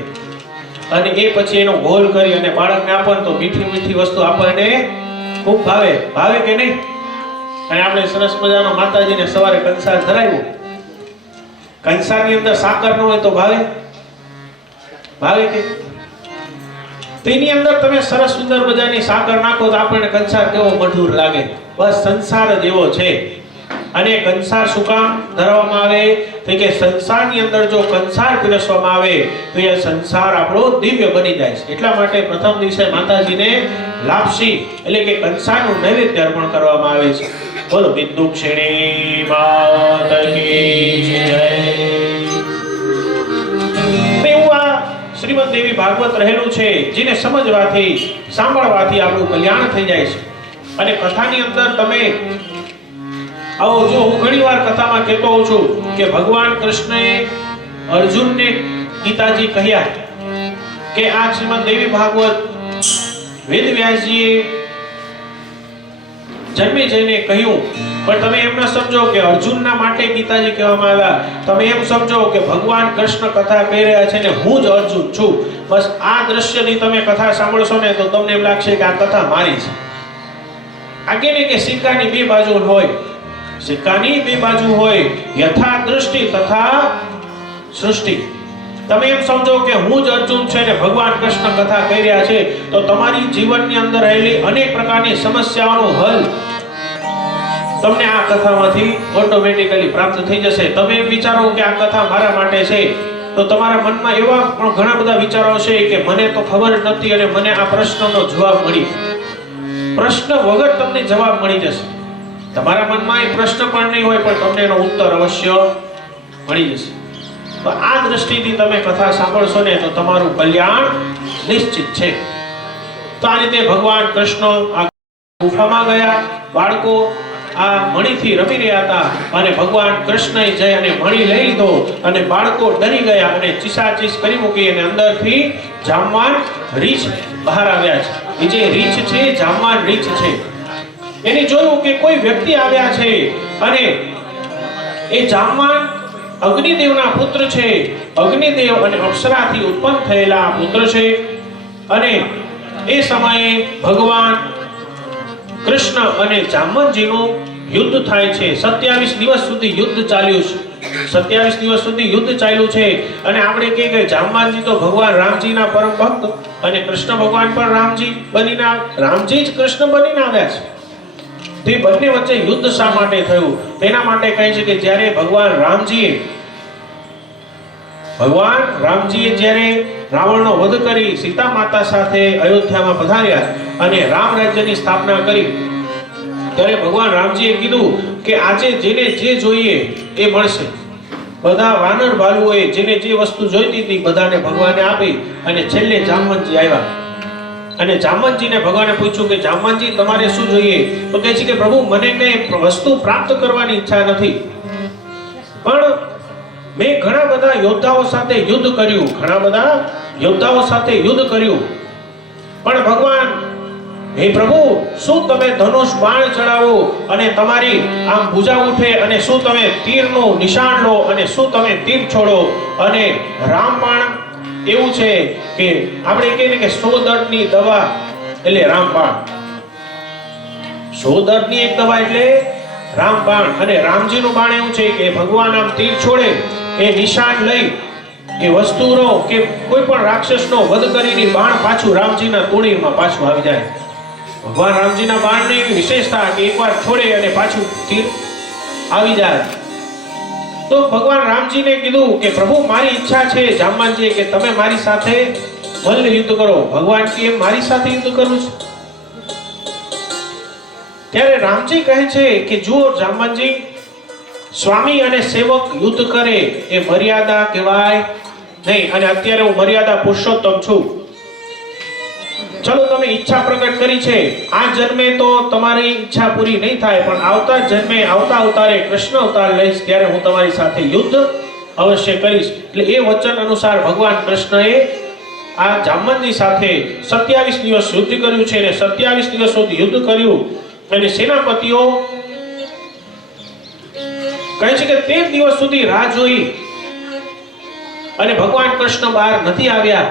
અને એ પછી એનો ઘોલ કરી અને બાળકને આપો તો મીઠી મીઠી વસ્તુ આપણને ખૂબ ભાવે. ભાવે કે નહીં? અને આપણે સરસ મજાનો માતાજીને સવારે કંસાર ધરાવ્યો, કંસારની અંદર સાકર ન હોય તો ભાવે? ભાવે કે? તેની અંદર તમે સરસ સુંદર મજાની સાકર નાખો તો આપણને કંસાર કેવો મધુર લાગે. બસ સંસાર જ એવો છે. અને કંસાર શું કામ ધરવામાં આવે? તો કે સંસારની અંદર જો કંસાર પીરસવામાં આવે તો એ સંસાર આપણો દિવ્ય બની જાય છે. એટલા માટે પ્રથમ દિવસે માતાજીને લાપસી એટલે કે કંસારનું નૈવેદ્ય અર્પણ કરવામાં આવે છે. બોલો બિંદુક્ષિણી માત કી જય. એવું આ શ્રીમદ દેવી ભાગવત રહેલું છે, જેને સમજવાથી, સાંભળવાથી આપણું કલ્યાણ થઈ જાય છે. અને કથાની અંદર તમે આવો જો, હું ઘણીવાર કથામાં કહેતો હોઉં છું કે ભગવાન કૃષ્ણએ અર્જુનને ગીતાજી કહ્યા કે આ શ્રીમદ દેવી ભાગવત વેદવ્યાસજીએ જન્મે જઈને કહ્યું, પણ તમે એમ ન સમજો કે અર્જુનના માટે ગીતાજી કહેવામાં આવ્યા. તમે એમ સમજો કે ભગવાન કૃષ્ણ કથા કહી રહ્યા છે ને હું જ અર્જુન છું. બસ આ દ્રશ્યની તમે કથા સાંભળશો ને તો તમને એમ લાગશે કે આ કથા મારી છે. આગે ને કે સિક્કાની બે બાજુ હોય, સિક્કાની બે બાજુ હોય, યથા દૃષ્ટિ તથા સૃષ્ટિ. તમે એમ સમજો કે હું જ અર્જુન છે ને ભગવાન કૃષ્ણ કથા કહી રહ્યા છે તો તમારી જીવનની અંદર રહેલી અનેક પ્રકારની સમસ્યાઓનો હલ તમને આ કથામાંથી ઓટોમેટિકલી પ્રાપ્ત થઈ જશે. તમે એમ વિચારો કે આ કથા મારા માટે છે તો તમારા મનમાં એવા પણ ઘણા બધા વિચારો છે કે મને તો ખબર જ નથી અને મને આ પ્રશ્નનો જવાબ મળી. પ્રશ્ન વગર તમને જવાબ મળી જશે. તમારા મનમાં એ પ્રશ્ન પણ નહીં હોય પણ તમને એનો ઉત્તર અવશ્ય મળી જશે. તો આ દ્રષ્ટિથી તમે કથા સાંભળશો ને તો તમારું કલ્યાણ નિશ્ચિત છે. તો આ રીતે ભગવાન કૃષ્ણ આ ગુફામાં ગયા, બાળકો આ મણીથી રમી રહ્યા હતા અને ભગવાન કૃષ્ણએ જઈ અને મણી લઈ લીધો અને બાળકો ડરી ગયા અને ચીસાચીસ કરી મૂકી અને અંદરથી જામવાન રીંછ બહાર આવ્યા છે. એ જે રીંછ છે જામવાન રીંછ છે. એને જોયું કે કોઈ વ્યક્તિ આવ્યા છે અને એ જામવાન અગ્નિદેવના પુત્ર છે. અગ્નિદેવ અને અપ્સરાથી ઉત્પન્ન થયેલા પુત્ર છે. અને એ સમયે ભગવાન કૃષ્ણ અને જામવંતજીનું યુદ્ધ થાય છે. 27 દિવસ સુધી યુદ્ધ ચાલ્યું છે. 27 દિવસ સુધી યુદ્ધ ચાલ્યું છે. અને આપણે કહીએ કે જામવંતજી તો ભગવાન રામજીના પરમ ભક્ત અને કૃષ્ણ ભગવાન પણ રામજી જ કૃષ્ણ બનીને આવ્યા છે. તે બંને વચ્ચે યુદ્ધ શા માટે થયું? તેના માટે કહે છે કે જ્યારે ભગવાન રામજીએ જ્યારે રાવણનો વધ કરી સીતા માતા સાથે અયોધ્યામાં પધાર્યા અને રામ રાજ્યની સ્થાપના કરી ત્યારે ભગવાન રામજીએ કીધું કે આજે જેને જે જોઈએ એ મળશે. બધા વાનર ભાલુઓએ જેને જે વસ્તુ જોઈતી હતી બધાને ભગવાને આપી અને છેલ્લે જામવંતજી આવ્યા. અને જામવંતજીને ભગવાને પૂછ્યું કે જામવંતજી તમારે શું જોઈએ? તો કહે છે કે પ્રભુ મને કઈ વસ્તુ પ્રાપ્ત કરવાની ઈચ્છા નથી, પણ મેં ઘણા બધા યોદ્ધાઓ સાથે યુદ્ધ કર્યું, પણ ભગવાન હે પ્રભુ શું તમે ધનુષ બાણ ચડાવો અને તમારી આમ ભુજા ઉઠે અને શું તમે તીરનું નિશાન લો અને શું તમે તીર છોડો અને રામબાણ એવું છે કે આપણે કહીએ કે 100 દર્દની દવા એટલે રામબાણ, 100 દર્દની એક દવા એટલે રામબાણ. અને રામજીનું બાણ એવું છે કે ભગવાન આમ તીર છોડે એ નિશાન લઈ એ વસ્તુનો કે કોઈ પણ રાક્ષસનો વધ કરીને બાણ પાછું રામજીના તોડીમાં પાછું આવી જાય. ભગવાન રામજીના બાણની વિશેષતા કે એકવાર છોડે અને પાછું તીર આવી જાય. તો ભગવાન રામજીને કીધું કે પ્રભુ મારી ઈચ્છા છે જામવંતજી કે તમે મારી સાથે મલ્લ યુદ્ધ કરો. ભગવાન કે મારી સાથે યુદ્ધ કરવું છે? ત્યારે રામજી કહે છે કે જુઓ જામવંતજી, સ્વામી અને સેવક યુદ્ધ કરે એ મર્યાદા કહેવાય નહીં, અને અત્યારે હું મર્યાદા પુરુષોત્તમ છું. ચલો તમે ઈચ્છા પ્રગટ કરી છે, આ જન્મે તો તમારી ઈચ્છા પૂરી નહીં થાય, પણ આવતા જન્મે આવતા અવતારે કૃષ્ણ અવતાર લઈશ ત્યારે હું તમારી સાથે યુદ્ધ અવશ્ય કરીશ. એટલે એ વચન અનુસાર ભગવાન કૃષ્ણએ આ જામવંતજી સાથે 27 દિવસ યુદ્ધ કર્યું છે, અને 27 દિવસ સુધી યુદ્ધ કર્યું. અને સેનાપતિઓ કહે છે કે 13 દિવસ સુધી રાહ જોઈ અને ભગવાન કૃષ્ણ બહાર નથી આવ્યા.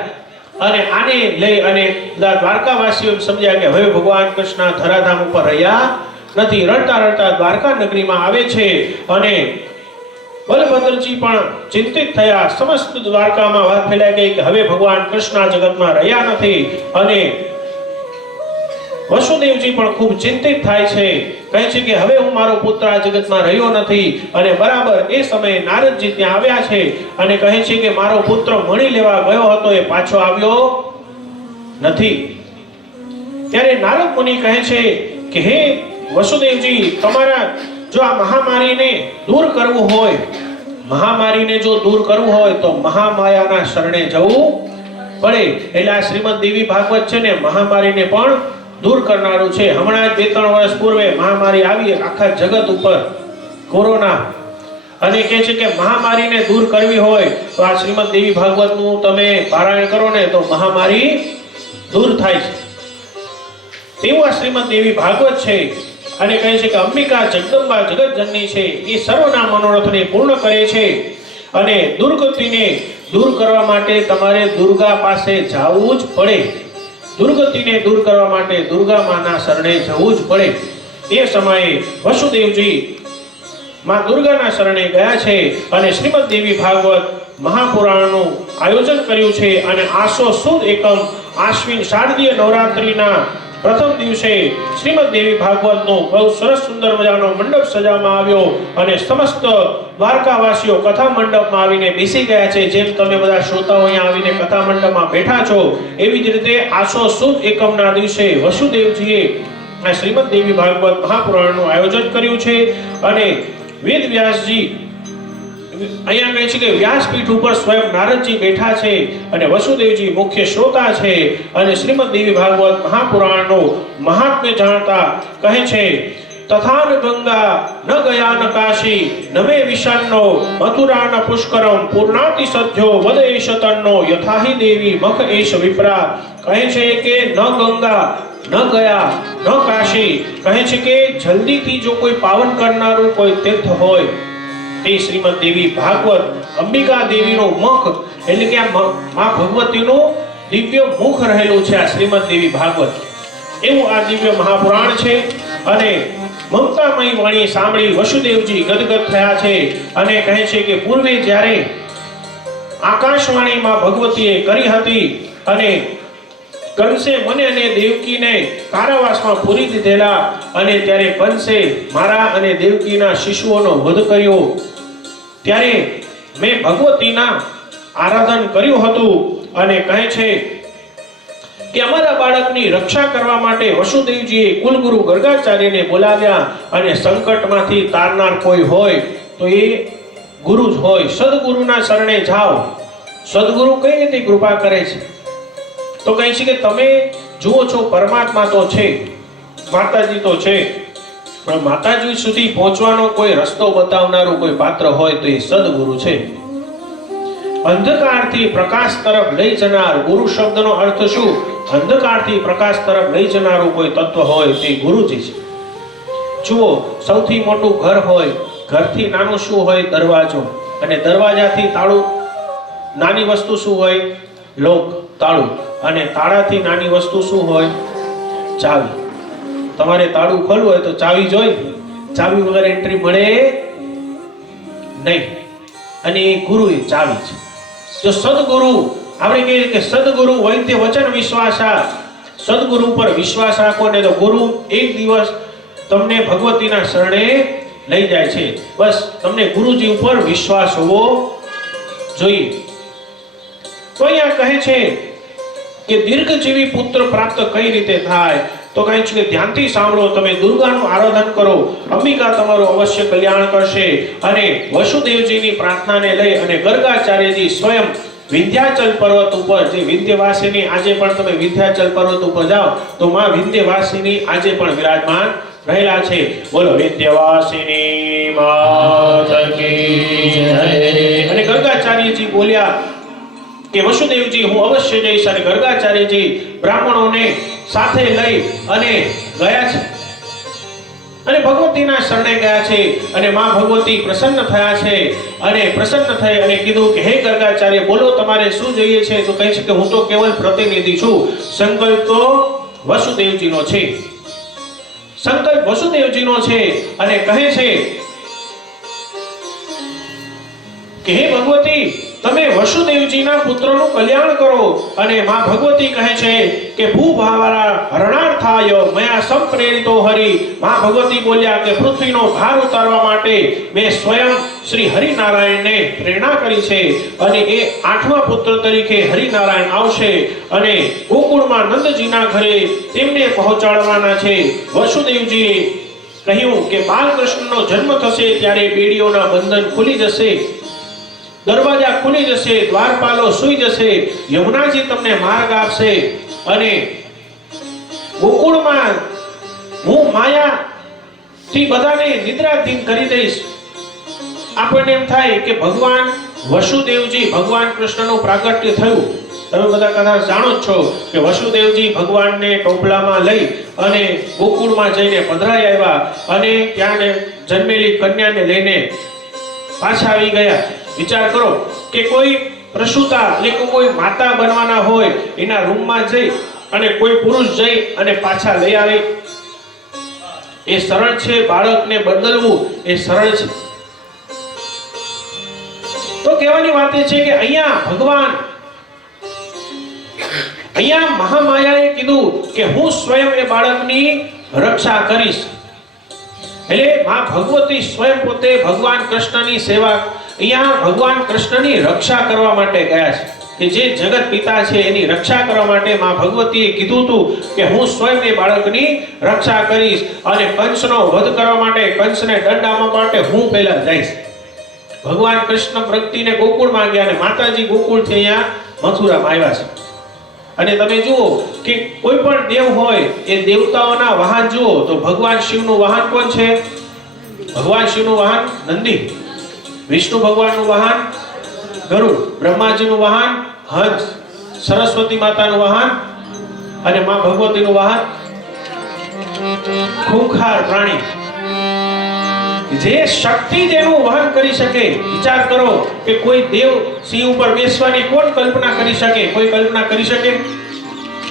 અને આને લઈ અને દ્વારકાવાસીઓ સમજ્યા કે હવે ભગવાન કૃષ્ણ ધરાધામ ઉપર રહ્યા નથી. રડતા રડતા દ્વારકા નગરીમાં આવે છે અને બલભદ્રજી પણ ચિંતિત થયા. સમસ્ત દ્વારકામાં વાત ફેલાઈ ગઈ કે હવે ભગવાન કૃષ્ણ જગતમાં રહ્યા નથી. અને વસુદેવજી પણ ખૂબ ચિંતિત થાય છે, કહે છે કે હવે હું મારો પુત્ર આ જગતમાં રહ્યો નથી. અને બરાબર એ સમયે નારદજી ત્યાં આવ્યા છે અને કહે છે કે મારો પુત્ર મણી લેવા ગયો હતો, એ પાછો આવ્યો નથી. ત્યારે નારદ મુનિ કહે છે કે હે વસુદેવજી, તમારા જો આ મહામારીને દૂર કરવું હોય, મહામારીને જો દૂર કરવું હોય તો મહામાયાના શરણે જવું પડે. એટલે આ શ્રીમદ દેવી ભાગવત છે ને મહામારીને પણ દૂર કરનારું છે. હમણાં જ 2-3 વર્ષ પૂર્વે મહામારી આવી આખા જગત ઉપર, કોરોના, અને કહે છે કે મહામારીને દૂર કરવી હોય તો આ શ્રીમદ દેવી ભાગવતનું તમે પારાયણ કરો ને તો મહામારી દૂર થાય છે. તેવું આ શ્રીમદ દેવી ભાગવત છે. અને કહે છે કે અંબિકા જગદંબા જગતજનની છે, એ સર્વના મનોરથને પૂર્ણ કરે છે. અને દુર્ગતિને દૂર કરવા માટે તમારે દુર્ગા પાસે જવું જ પડે. દુર્ગતિને દૂર કરવા માટે દુર્ગા માના શરણે જવું જ પડે. એ સમયે વસુદેવજી માં દુર્ગાના શરણે ગયા છે અને શ્રીમદ દેવી ભાગવત મહાપુરાણનું આયોજન કર્યું છે. અને આસો સુદ એકમ આશ્વિન શારદીય નવરાત્રિના પ્રથમ દિવસે શ્રીમદ દેવી ભાગવતનો બહુ સરસ સુંદર મજાનો મંડપ સજાવવામાં આવ્યો અને સમસ્ત દ્વારકાવાસીઓ કથા મંડપમાં આવીને બેસી ગયા છે. જેમ તમે બધા શ્રોતાઓ અહીંયા આવીને કથા મંડપમાં બેઠા છો, એવી જ રીતે આસો સુદ એકમના દિવસે વસુદેવજીએ આ શ્રીમદ દેવી ભાગવત મહાપુરાણનું આયોજન કર્યું છે. અને વેદ વ્યાસજી અહીંયા કહે છે કે વ્યાસપીઠ ઉપર સ્વયં નારદજી બેઠા છે અને વસુદેવજી મુખ્ય શ્રોતા છે. અને શ્રીમદ દેવી ભાગવત મહાપુરાણનો મહાત્મ્ય જાણતા કહે છે તથાન ગંગા ન ગયા ન કાશી નમે વિષાન્નો મથુરા ન પુષ્કરમ પૂર્ણાતિ સદ્યો વદેશ તન્નો યથાહી દેવી મખ એશ વિપ્રા. કહે છે કે ન ગંગા ન ગયા ન કાશી, કહે છે કે જલ્દીથી જો કોઈ પાવન કરનારું કોઈ તીર્થ હોય એ શ્રીમદ દેવી ભાગવત, અંબિકા દેવીનો મુખ, એટલે કે આ માં ભગવતીનું દિવ્ય મુખ રહેલું છે આ શ્રીમદ દેવી ભાગવત. એવું આ દિવ્ય મહાપુરાણ છે. અને મમતામય વાણી સાંભળી વસુદેવજી ગદગદ થયા છે અને કહે છે કે પૂર્વે જ્યારે આકાશવાણીમાં ભગવતીએ કરી હતી અને કંસે મને અને દેવકીને કારાવાસમાં પૂરી દીધેલા, અને ત્યારે કંસે મારા અને દેવકીના શિશુઓનો વધ કર્યો, ત્યારે મેં ભગવતીના આરાધન કર્યું હતું. અને કહે છે કે અમારા બાળકની રક્ષા કરવા માટે વસુદેવજીએ કુલગુરુ ગર્ગાચાર્યને બોલાવ્યા. અને સંકટમાંથી તારનાર કોઈ હોય તો એ ગુરુ જ હોય. સદગુરુના શરણે જાઓ. સદગુરુ કઈ રીતે કૃપા કરે છે? તો કહે છે કે તમે જુઓ છો પરમાત્મા તો છે, માતાજી તો છે, પણ માતાજી સુધી પહોંચવાનો કોઈ રસ્તો બતાવનારું કોઈ પાત્ર હોય તો એ સદગુરુ છે. અંધકારથી પ્રકાશ તરફ લઈ જનાર, ગુરુ શબ્દનો અર્થ શું? અંધકારથી પ્રકાશ તરફ લઈ જનારું કોઈ તત્વ હોય તે ગુરુજી છે. જુઓ, સૌથી મોટું ઘર હોય, ઘરથી નાનું શું હોય? દરવાજો. અને દરવાજાથી તાળું, નાની વસ્તુ શું હોય? લોક, તાળું. અને તાળાથી નાની વસ્તુ શું હોય? ચાવી. તમારે તાળું ખોલવું હોય તો ચાવી જોઈ, ચાવી વગર એન્ટ્રી મળે નહીં. અને એ ગુરુ એ ચાવી છે. જો સદગુરુ, આપણે કહીએ કે સદગુરુ વૈદ્ય વચન વિશ્વાસા, સદગુરુ પર વિશ્વાસ રાખો ને તો ગુરુ એક દિવસ તમને ભગવતીના શરણે લઈ જાય છે. બસ તમને ગુરુજી ઉપર વિશ્વાસ હોવો જોઈએ. તો અહીંયા કહે છે કે દીર્ઘજીવી પુત્ર પ્રાપ્ત કઈ રીતે થાય? તો કહે છે કે ધ્યાનથી સાંભળો, તમે દુર્ગાનું આરાધન કરો, અંબિકા તમારું અવશ્ય કલ્યાણ કરશે. અને વસુદેવજીની પ્રાર્થનાને લઈ અને ગર્ગાચાર્યજી સ્વયં વિંધ્યાચલ પર્વત ઉપર, જે વિંધ્યવાસિની, આજે પણ તમે વિંધ્યાચલ પર્વત ઉપર જાઓ તો માં વિંધ્યવાસિની આજે પણ વિરાજમાન રહેલા છે. બોલો વિંધ્યવાસિની માત કી જય. અને ગર્ગાચાર્યજી બોલ્યા કે વસુદેવજી હું અવશ્ય જઈશ. અને ગર્ગાચાર્યજી બ્રાહ્મણોને સાથે લઈ અને ગયા છે અને ભગવતીના શરણે ગયા છે. અને માં ભગવતી પ્રસન્ન થયા છે અને પ્રસન્ન થઈ અને કીધું કે હે ગર્ગાચાર્ય, બોલો તમારે શું જોઈએ છે? તો કહે છે કે હું તો કેવલ પ્રતિનિધિ છું, સંકલ્પ તો વસુદેવજીનો છે, સંકલ્પ વસુદેવજીનો છે. અને કહે છે કે હે ભગવતી, તમે વસુદેવજીના પુત્રનું કલ્યાણ કરો. અને માં ભગવતી કહે છે કે ભૂભાવારા હરણાર્થાય મયા સંપ્રેરિતો હરિ. માં ભગવતી બોલ્યા કે પૃથ્વીનો ભાર ઉતારવા માટે મેં સ્વયં શ્રી હરિનારાયણને પ્રેરણા કરી છે. અને એ 8મા પુત્ર તરીકે હરિનારાયણ આવશે અને ગોકુળમાં નંદજીના ઘરે તેમને પહોંચાડવાના છે. વસુદેવજીએ કહ્યું કે બાલકૃષ્ણનો જન્મ થશે ત્યારે બેડીઓના બંધન ખુલી જશે, દરવાજા ખુલી જશે, દ્વારપાલો સૂઈ જશે, યમુનાજી તમને માર્ગ આપશે અને ગોકુળમાં હું માયાથી બધાને નિદ્રાધીન કરી દઈશ. આપણને એમ થાય કે ભગવાન વસુદેવજી, ભગવાન કૃષ્ણનું પ્રાગટ્ય થયું. તમે બધા કદાચ જાણો જ છો કે વસુદેવજી ભગવાનને ટોપલામાં લઈ અને ગોકુળમાં જઈને પધરાઈ આવ્યા અને ત્યાં જન્મેલી કન્યાને લઈને પાછા આવી ગયા. વિચાર કરો કે કોઈ પ્રસૂતા એટલે કોઈ માતા બનવાના હોય એના રૂમમાં જઈ અને કોઈ પુરુષ જઈ અને પાછા લઈ આવે, એ સરળ છે? બાળકને બદલવું એ સરળ છે? તો કહેવાની વાત એ છે કે અહીંયા ભગવાન, અહીંયા મહામાયાએ કીધું કે હું સ્વયં એ બાળકની રક્ષા કરીશ. એટલે માં ભગવતી સ્વયં પોતે ભગવાન કૃષ્ણની સેવા, અહીંયા ભગવાન કૃષ્ણની રક્ષા કરવા માટે ગયા છે. કે જે જગત પિતા છે એની રક્ષા કરવા માટે માં ભગવતીએ કીધું હતું કે હું સ્વયં એ બાળકની રક્ષા કરીશ. અને કંસનો વધ કરવા માટે, કંસને દંડ આપવા માટે હું પહેલા જઈશ. ભગવાન કૃષ્ણ પ્રગટીને ગોકુળમાં ગયા અને માતાજી ગોકુળથી અહીંયા મથુરામાં આવ્યા છે. અને તમે જુઓ કે કોઈ પણ દેવ હોય એ દેવતાઓના વાહન જુઓ તો ભગવાન શિવનું વાહન કોણ છે? ભગવાન શિવનું વાહન નંદી, વિષ્ણુ ભગવાનનું વાહન ગરુડ, બ્રહ્માજીનું વાહન હંસ, સરસ્વતી માતાનું વાહન અને માં ભગવતીનું વાહન ખૂંખાર પ્રાણી. જે શક્તિ જેનું વહન કરી શકે. વિચાર કરો કે કોઈ દેવ સિંહ ઉપર બેસવાની કોણ કલ્પના કરી શકે? કોઈ કલ્પના કરી શકે?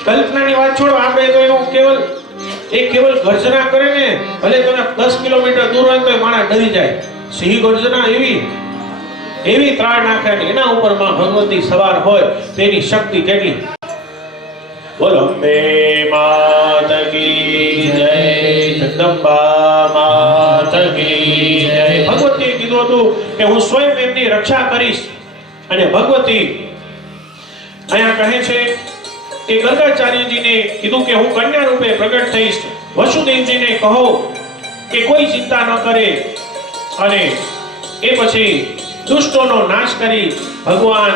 કલ્પનાની વાત છોડો, આપણે તો એનું કેવલ ગર્જના કરે ને, ભલે તમે 10 કિલોમીટર દૂર હોય તો માણસ ડરી જાય. સિંહ ગર્જના એવી ત્રાળ નાખે ને એના ઉપર માં ભગવતી સવાર હોય તેની શક્તિ કેટલી. બોલો અંબે માત કી જય, જગદંબા માત કી જય. ભગવતીએ કીધું હતું કે હું સ્વયં એમની રક્ષા કરીશ. અને ભગવતી અહીંયા કહે છે કે ગર્ગાચાર્યજીને કીધું કે હું કન્યા રૂપે પ્રગટ થઈશ. વસુદેવજીને કહો કે કોઈ ચિંતા ન કરે અને એ પછી દુષ્ટોનો નાશ કરી ભગવાન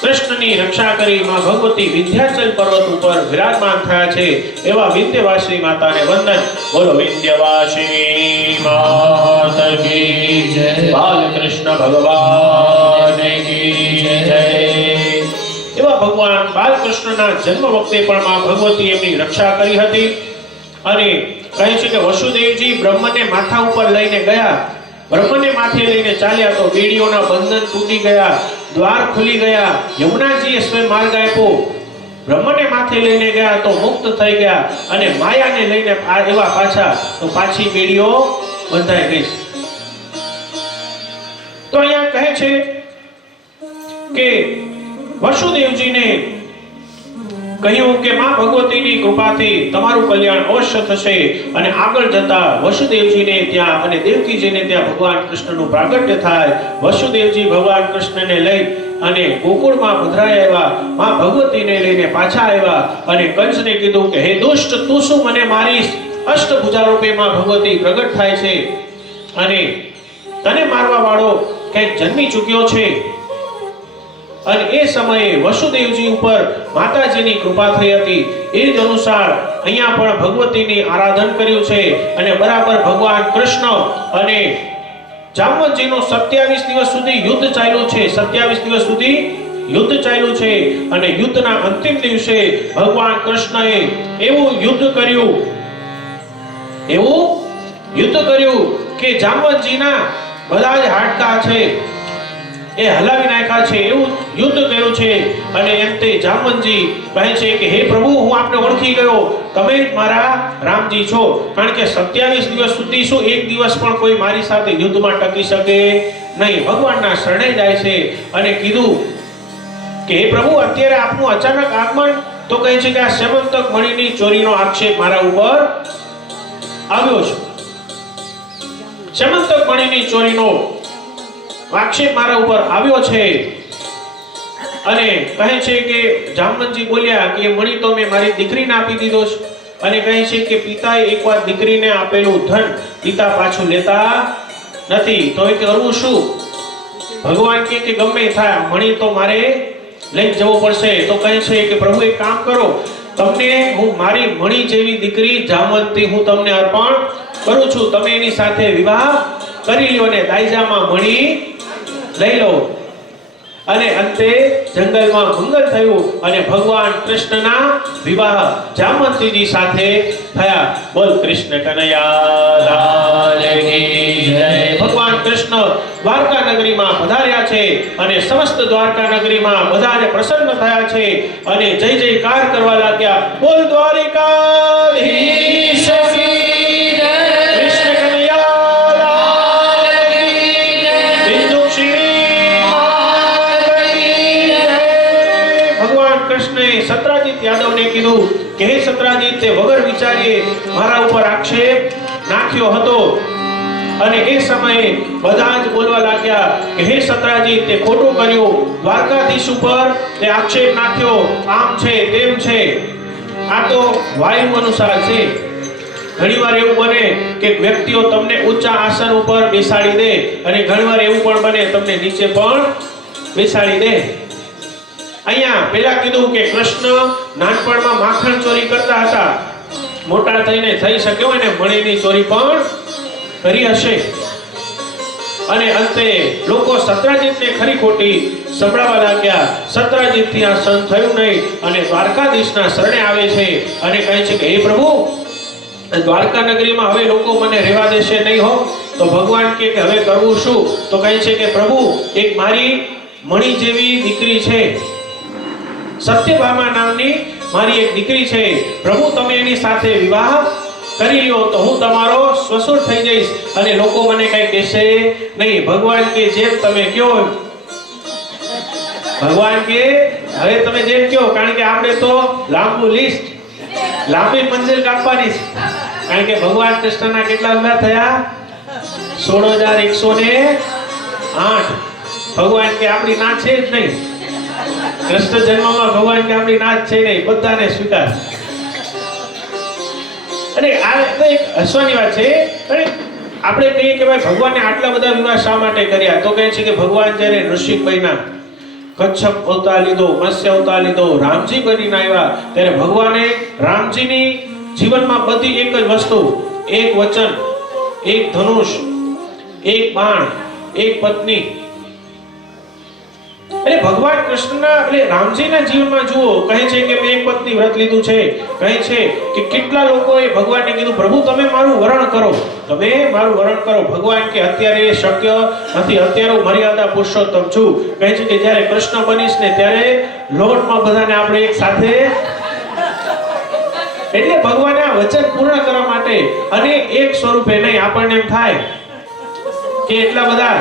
કૃષ્ણની રક્ષા કરી માં ભગવતી વિંધ્યાચલ પર્વત ઉપર વિરાજમાન થયા છે. એવા વિંધ્યવાસિની માતાને વંદન. બોલો વિંધ્યવાસિની માત કી જય, બાલકૃષ્ણ ભગવાન કી જય. એવા ભગવાન બાલકૃષ્ણના જન્મ વખતે પણ માં ભગવતી એમની રક્ષા કરી હતી. અને કહે છે કે વસુદેવજી બ્રહ્મને માથા ઉપર લઈને ગયા, બ્રહ્મને માથે લઈને ચાલ્યા તો બેડીઓના બંધન તૂટી ગયા, દ્વાર ખુલી ગયા, યમુનાજીએ સ્વયં માર્ગ આપ્યો. બ્રહ્મને માથે લઈને ગયા તો મુક્ત થઈ ગયા અને માયાને લઈને એવા પાછા તો પાછી બેડીઓ બંધાઈ ગઈ. તો અહીંયા કહે છે કે વસુદેવજીને કહ્યું કે માં ભગવતીની કૃપાથી તમારું કલ્યાણ અવશ્ય થશે અને આગળ જતા વસુદેવજીને ત્યાં અને દેવકીજીને ત્યાં ભગવાન કૃષ્ણનું પ્રાગટ્ય થાય. વસુદેવજી ભગવાન કૃષ્ણને લઈ અને ગોકુળમાં પધરાયા આવ્યા. માં ભગવતીને લઈને પાછા આવ્યા અને કંસને કીધું કે હે દુષ્ટ, તું શું મને મારીશ? અષ્ટભુજા રૂપે માં ભગવતી પ્રગટ થાય છે અને તને મારવા વાળો કંઈક જન્મી ચૂક્યો છે. અને એ સમયે વસુદેવજી ઉપર માતાજીની કૃપા થઈ હતી. એ જ અનુસાર અહીંયા પણ ભગવતીની આરાધન કર્યું છે અને બરાબર ભગવાન કૃષ્ણ અને જામવંતજીનું 27 દિવસ સુધી યુદ્ધ ચાલ્યું છે. 27 દિવસ સુધી યુદ્ધ ચાલ્યું છે અને યુદ્ધના અંતિમ દિવસે ભગવાન કૃષ્ણએ એવું યુદ્ધ કર્યું કે જામવંતજીના બધા જ હાડકા છે એ હલાવી નાખ્યા છે. એવું યુદ્ધ કર્યું છે અને અંતે જામવંતજી કહે છે કે હે પ્રભુ, હું આપને ઓળખી ગયો, તમે જ મારા રામજી છો. કારણ કે 27 દિવસ સુધી શું એક દિવસ પણ કોઈ મારી સાથે યુદ્ધમાં ટકી શકે નહીં. ભગવાનના શરણે જાય છે અને કીધું કે હે પ્રભુ, અત્યારે આપનું અચાનક આગમન, તો કહે છે કે આ સેમંતક મણીની ચોરીનો આક્ષેપ મારા ઉપર આવ્યો છે. સેમંતક મણીની ચોરીનો આક્ષેપ મારા ઉપર આવ્યો છે અને કહે છે કે જામવંતજી બોલ્યા કે મણી તો મેં મારી દીકરીને આપી દીધો છે. અને કહે છે કે પિતાએ એકવાર દીકરીને આપેલું ધન પિતા પાછું લેતા નથી, તો એ કરવું શું? ભગવાન કે ગમે થાય, મણી તો મારે લઈ જવો પડશે. તો કહે છે કે પ્રભુ એક કામ કરો, તમને હું મારી મણી જેવી દીકરી જામવંતી હું તમને અર્પણ કરું છું. તમે એની સાથે વિવાહ કરી લ્યો અને દાયજામાં મણી લઈ લો. અને અંતે જંગલમાં મંગલ થયું અને ભગવાન કૃષ્ણના વિવાહ જામવંતીજી સાથે થયા. બોલ કૃષ્ણ કનૈયા લાલ કી જય. ભગવાન કૃષ્ણ દ્વારકા નગરીમાં પધાર્યા છે અને સમસ્ત દ્વારકા નગરીમાં બધા જ પ્રસન્ન થયા છે અને જય જયકાર કરવા લાગ્યા. બોલ દ્વારિકાધીશ કી જય. કૃષ્ણ કનૈયા લાલ કી જય. ભગવાન કૃષ્ણએ સત્રાજીત યાદવને કીધું કે હે સત્રાજીત, તે વગર વિચારીએ મારા ઉપર આક્ષેપ નાખ્યો હતો. અને એ સમયે બધા જ બોલવા લાગ્યા કે હે સત્રાજીત, તે ખોટું કર્યું, દ્વારકાધીશ ઉપર તે આક્ષેપ નાખ્યો, આમ છે તેમ છે. આ તો વાયુ અનુસાર છે. ઘણીવાર એવું બને કે વ્યક્તિઓ તમને ઊંચા આસન ઉપર બેસાડી દે અને ઘણીવાર એવું પણ બને તમને નીચે પણ બેસાડી દે. અહીંયા પેલા કીધું કે કૃષ્ણ નાનપણમાં માખણ ચોરી કરતા હતા, મોટા થઈને થઈ શક્યો અને મણીની ચોરી પણ કરી હશે. અને અંતે લોકો સત્રાજીતને ખરી ખોટી સંભળાવા લાગ્યા. સત્રાજીતથી આ સહન થયું નહીં અને દ્વારકાધીશના શરણે આવે છે અને કહે છે કે હે પ્રભુ, દ્વારકા નગરીમાં હવે લોકો મને રહેવા દેશે નહીં હો. તો ભગવાન કે હવે કરવું શું? તો કહે છે કે પ્રભુ, એક મારી મણી જેવી દીકરી છે, સત્યભામા નામની મારી એક દીકરી છે. પ્રભુ, તમે એની સાથે વિવાહ કરી લ્યો તો હું તમારો સસુર થઈ જઈશ અને લોકો મને કઈ કહેશે નહીં. ભગવાન કે જેમ તમે કહો. ભગવાન કે હવે તમે જેમ કહો, કારણ કે આપણે તો લાંબુ લિસ્ટ, લાંબી મંજિલ કાપવાની છે. કારણ કે ભગવાન કૃષ્ણના કેટલા વિવાહ થયા? 16,108. ભગવાન કે આપણી ના છે જ નહીં. કૃષ્ણ જન્મમાં ભગવાન કે આપણી ના છે નહીં, બધાને સ્વીકાર. અને આ તો એક હસવાની વાત છે. અને આપણે કહીએ કે ભાઈ ભગવાનને આટલા બધા વિવાહ શા માટે કર્યા? તો કહે છે કે ભગવાન જ્યારે નૃસિંહ બન્યા, કચ્છપ અવતાર લીધો, મત્સ્ય અવતાર લીધો, રામજી બનીને આવ્યા, ત્યારે ભગવાને રામજીની જીવનમાં બધી એક જ વસ્તુ, એક વચન, એક ધનુષ, એક બાણ, એક પત્ની. એટલે ભગવાન કૃષ્ણના એટલે રામજીના જીવનમાં જુઓ, કહે છે કે મેં એક પત્ની વ્રત લીધું છે. કહે છે કે કેટલા લોકોએ ભગવાનને કીધું પ્રભુ તમે મારું વરણ કરો, તમે મારું વરણ કરો. ભગવાન કે અત્યારે એ શક્ય નથી, અત્યારે હું મર્યાદા પુરુષોત્તમ છું. કહે છે કે જ્યારે કૃષ્ણ બનીશ ને ત્યારે લોટમાં બધાને આપણે એક સાથે. એટલે ભગવાને આ વચન પૂર્ણ કરવા માટે અને એક સ્વરૂપે નહીં. આપણને એમ થાય કે એટલા બધા,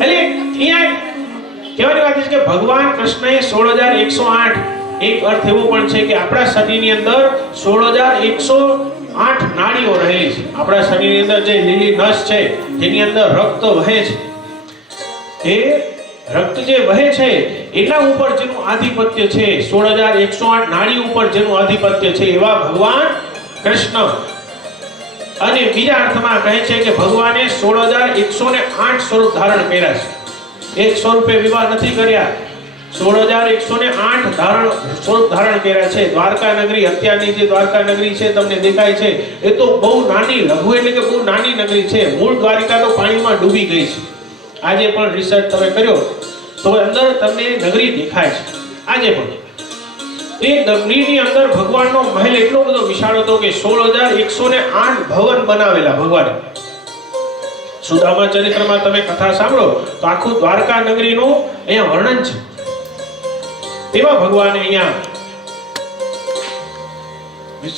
એટલે અહીંયા કહેવાની વાત છે કે ભગવાન કૃષ્ણએ 16,108 એક અર્થ એવો પણ છે કે આપણા શરીરની અંદર 16,108 નાડીઓ રહેલી છે. આપણા શરીરની અંદર જે લીલી નસ છે જેની અંદર રક્ત વહે છે, એ રક્ત જે વહે છે એના ઉપર જેનું આધિપત્ય છે, 16,108 નાડી ઉપર જેનું આધિપત્ય છે એવા ભગવાન કૃષ્ણ. અને બીજા અર્થમાં કહે છે કે ભગવાને 16,108 સ્વરૂપ ધારણ કર્યા છે. એક સ્વરૂપે વિવાહ નથી કર્યા, 16,108 સ્વરૂપ ધારણ કર્યા છે. દ્વારકા નગરી, અત્યારની જે દ્વારકા નગરી છે તમને દેખાય છે, એ તો બહુ નાની, લઘુ એટલે કે બહુ નાની નગરી છે. મૂળ દ્વારિકા તો પાણીમાં ડૂબી ગઈ છે. આજે પણ રિસર્ચ તમે કર્યો તો અંદર તમને નગરી દેખાય છે. આજે પણ એ નગરીની અંદર ભગવાનનો મહેલ એટલો બધો વિશાળ હતો કે 16,108 ભવન બનાવેલા ભગવાને. સુદામા ચરિત્રમાં તમે કથા સાંભળો તો આખું દ્વારકા નગરીનું અહીંયા વર્ણન છે. તેવા ભગવાને અહીંયા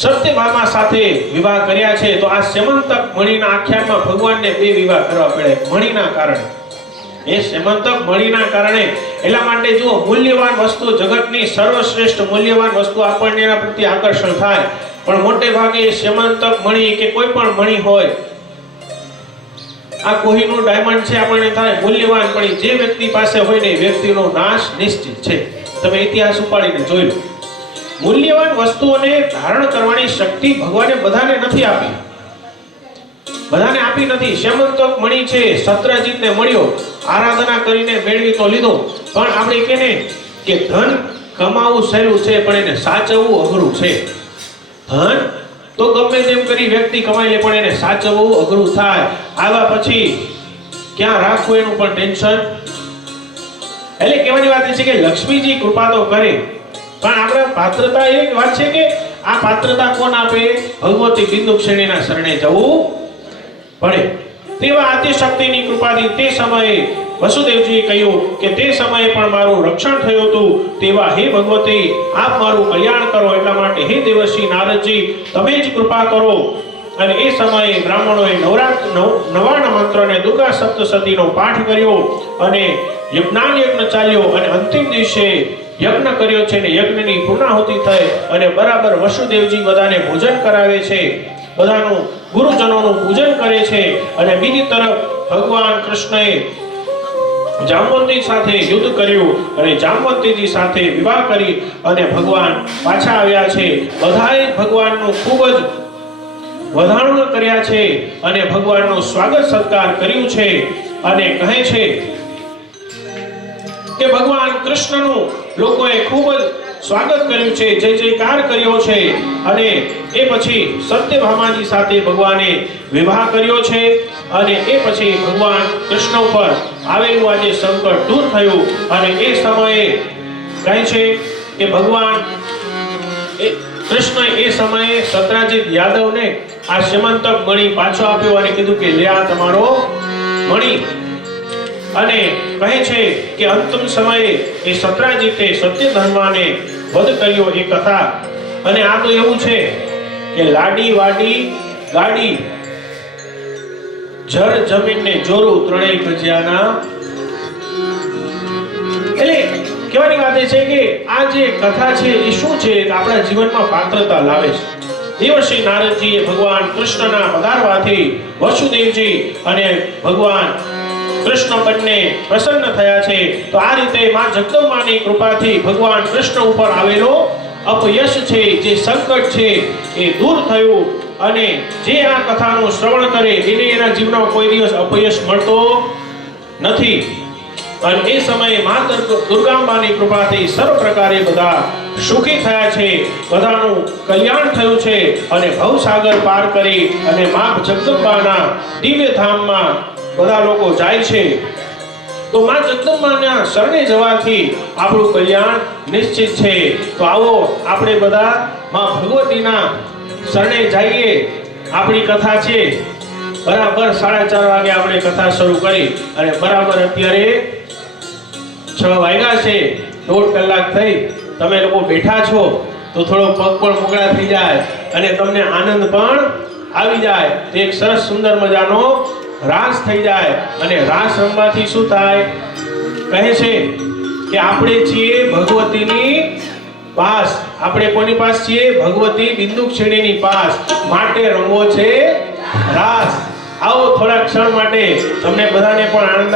સત્યભામા સાથે વિવાહ કર્યા છે. તો આ સેમંતક મણિના આખ્યાનમાં ભગવાનને 2 વિવાહ કરવા પડ્યા મણિના કારણે. એ સેમંતક મણિના કારણે એટલા માટે જુઓ, મૂલ્યવાન વસ્તુ, જગતની સર્વશ્રેષ્ઠ મૂલ્યવાન વસ્તુ આપણને એના પ્રત્યે આકર્ષણ થાય, પણ મોટે ભાગે સેમંતક મણિ કે કોઈ પણ મણિ હોય, આ કોહિનૂર ડાયમંડ છે, આપણને થાય મૂલ્યવાન, પણ જે વ્યક્તિ પાસે હોય ને એ વ્યક્તિનો નાશ નિશ્ચિત છે. તમે ઇતિહાસ ઉપાડીને જોઈ લો. મૂલ્યવાન વસ્તુઓને ધારણ કરવાની શક્તિ ભગવાને બધાને નથી આપી, બધાને આપી નથી. સેમંતક મણિ છે સત્રજીતને મળ્યો, આરાધના કરીને મેળવી તો લીધો, પણ આપણે કહીએ કે ધન કમાવું સહેલું છે પણ એને સાચવવું અઘરું છે. ધન તો ગમે તેમ કરી વ્યક્તિ કમાઈ લે પણ એને સાચવવું અઘરું થાય. આવા પછી ક્યાં રાખવું એનું પણ ટેન્શન. એટલે કહેવાની વાત એ છે કે લક્ષ્મીજી કૃપા તો કરે, પણ આપણે પાત્રતા એક વાત છે કે આ પાત્રતા કોણ આપે? ભગવતી બિંદુ શ્રેણીના શરણે જવું પડે. તેવા આદ્યશક્તિની કૃપાથી તે સમયે વસુદેવજીએ કહ્યું કે તે સમયે પણ મારું રક્ષણ થયું હતું, તેવા હે ભગવતી આપ મારું કલ્યાણ કરો. એટલા માટે હે દેવર્ષિ નારદજી તમે જ કૃપા કરો. અને એ સમયે બ્રાહ્મણોએ નવાના મંત્રોને દુર્ગા સપ્તશતીનો પાઠ કર્યો અને યજ્ઞ ચાલ્યો અને અંતિમ દિવસે યજ્ઞ કર્યો છે ને યજ્ઞની પૂર્ણાહુતિ થઈ અને બરાબર વસુદેવજી બધાને ભોજન કરાવે છે, બધાનું ગુરુજનોનું પૂજન કરે છે. અને બીજી તરફ ભગવાન કૃષ્ણએ જામવંતી સાથે યુદ્ધ કર્યું અને જામવંતીજી સાથે વિવાહ કરી અને ભગવાન પાછા આવ્યા છે. બધાએ ભગવાનનું ખૂબ જ વધામણા કર્યા છે અને ભગવાનનો સ્વાગત સત્કાર કર્યું છે. અને કહે છે કે ભગવાન કૃષ્ણનું લોકોએ ખૂબ જ સ્વાગત કર્યું છે, જય જયકાર કર્યો છે. અને એ પછી સત્યભામાજી સાથે ભગવાને વિવાહ કર્યો છે. અને એ પછી ભગવાન કૃષ્ણ ઉપર આવેલું આજે સંકટ દૂર થયું. અને એ સમયે કહે છે કે ભગવાન કૃષ્ણ એ સમયે સત્રાજીત યાદવને આ સેમંતક મણિ પાછો આપ્યો અને કીધું કે લે આ તમારો મણિ. અને કહે છે કે અંતિમ સમયે એ સત્રાજીતે સત્યધર્માને વધ કર્યો એ કથા. અને આ તો એવું છે કે લાડી વાડી ગાડી જળ જમીનને જોરું ત્રણેય ગજિયાના. એટલે કહેવાની વાત એ છે કે આ જે કથા છે એ શું છે કે આપણા જીવનમાં પાત્રતા લાવે છે. દેવર્ષિ નારદજીએ ભગવાન કૃષ્ણના પધારવાથી વસુદેવજી અને ભગવાન કૃષ્ણ બંને પ્રસન્ન થયા છે. તો આ રીતે માં જગદંબાની કૃપાથી ભગવાન કૃષ્ણ ઉપર આવેલો અપયશ છે, જે સંકટ છે એ દૂર થયું. અને જે આ કથાનું શ્રવણ કરે એને એના જીવનમાં કોઈ દિવસ અપયશ મળતો નથી. અને એ સમયે માતા દુર્ગાંબાની કૃપાથી સર્વ પ્રકારે બધા સુખી થયા છે, બધાનું કલ્યાણ થયું છે. અને ભવસાગર પાર કરી અને મા જગદંબાના દિવ્ય ધામમાં બધા લોકો જાય છે. તો મા જગદંબાના શરણે જવાથી આપણું કલ્યાણ નિશ્ચિત છે. તો આવો આપણે બધા મા ભગવતીના શરણે જઈએ. આપણી કથા છે બરાબર 4:30 વાગે આપણે કથા શરૂ કરી અને બરાબર અત્યારે 6 વાગ્યા છે. 1.5 કલાક થઈ. તમે લોકો બેઠા છો તો થોડો પગ પણ મોકળા થઈ જાય અને તમને આનંદ પણ આવી જાય. તો એક સરસ સુંદર મજાનો રાસ થઈ જાય. અને રાસ રમવાથી શું થાય? કહે છે કે આપણે છીએ ભગવતીની પાસ. આપણે કોની પાસ છીએ? ભગવતી બિંદુક્ષિણીની પાસ. માટે રમવો છે રાસ. આવો થોડા ક્ષણ માટે તમને બધાને પણ આનંદ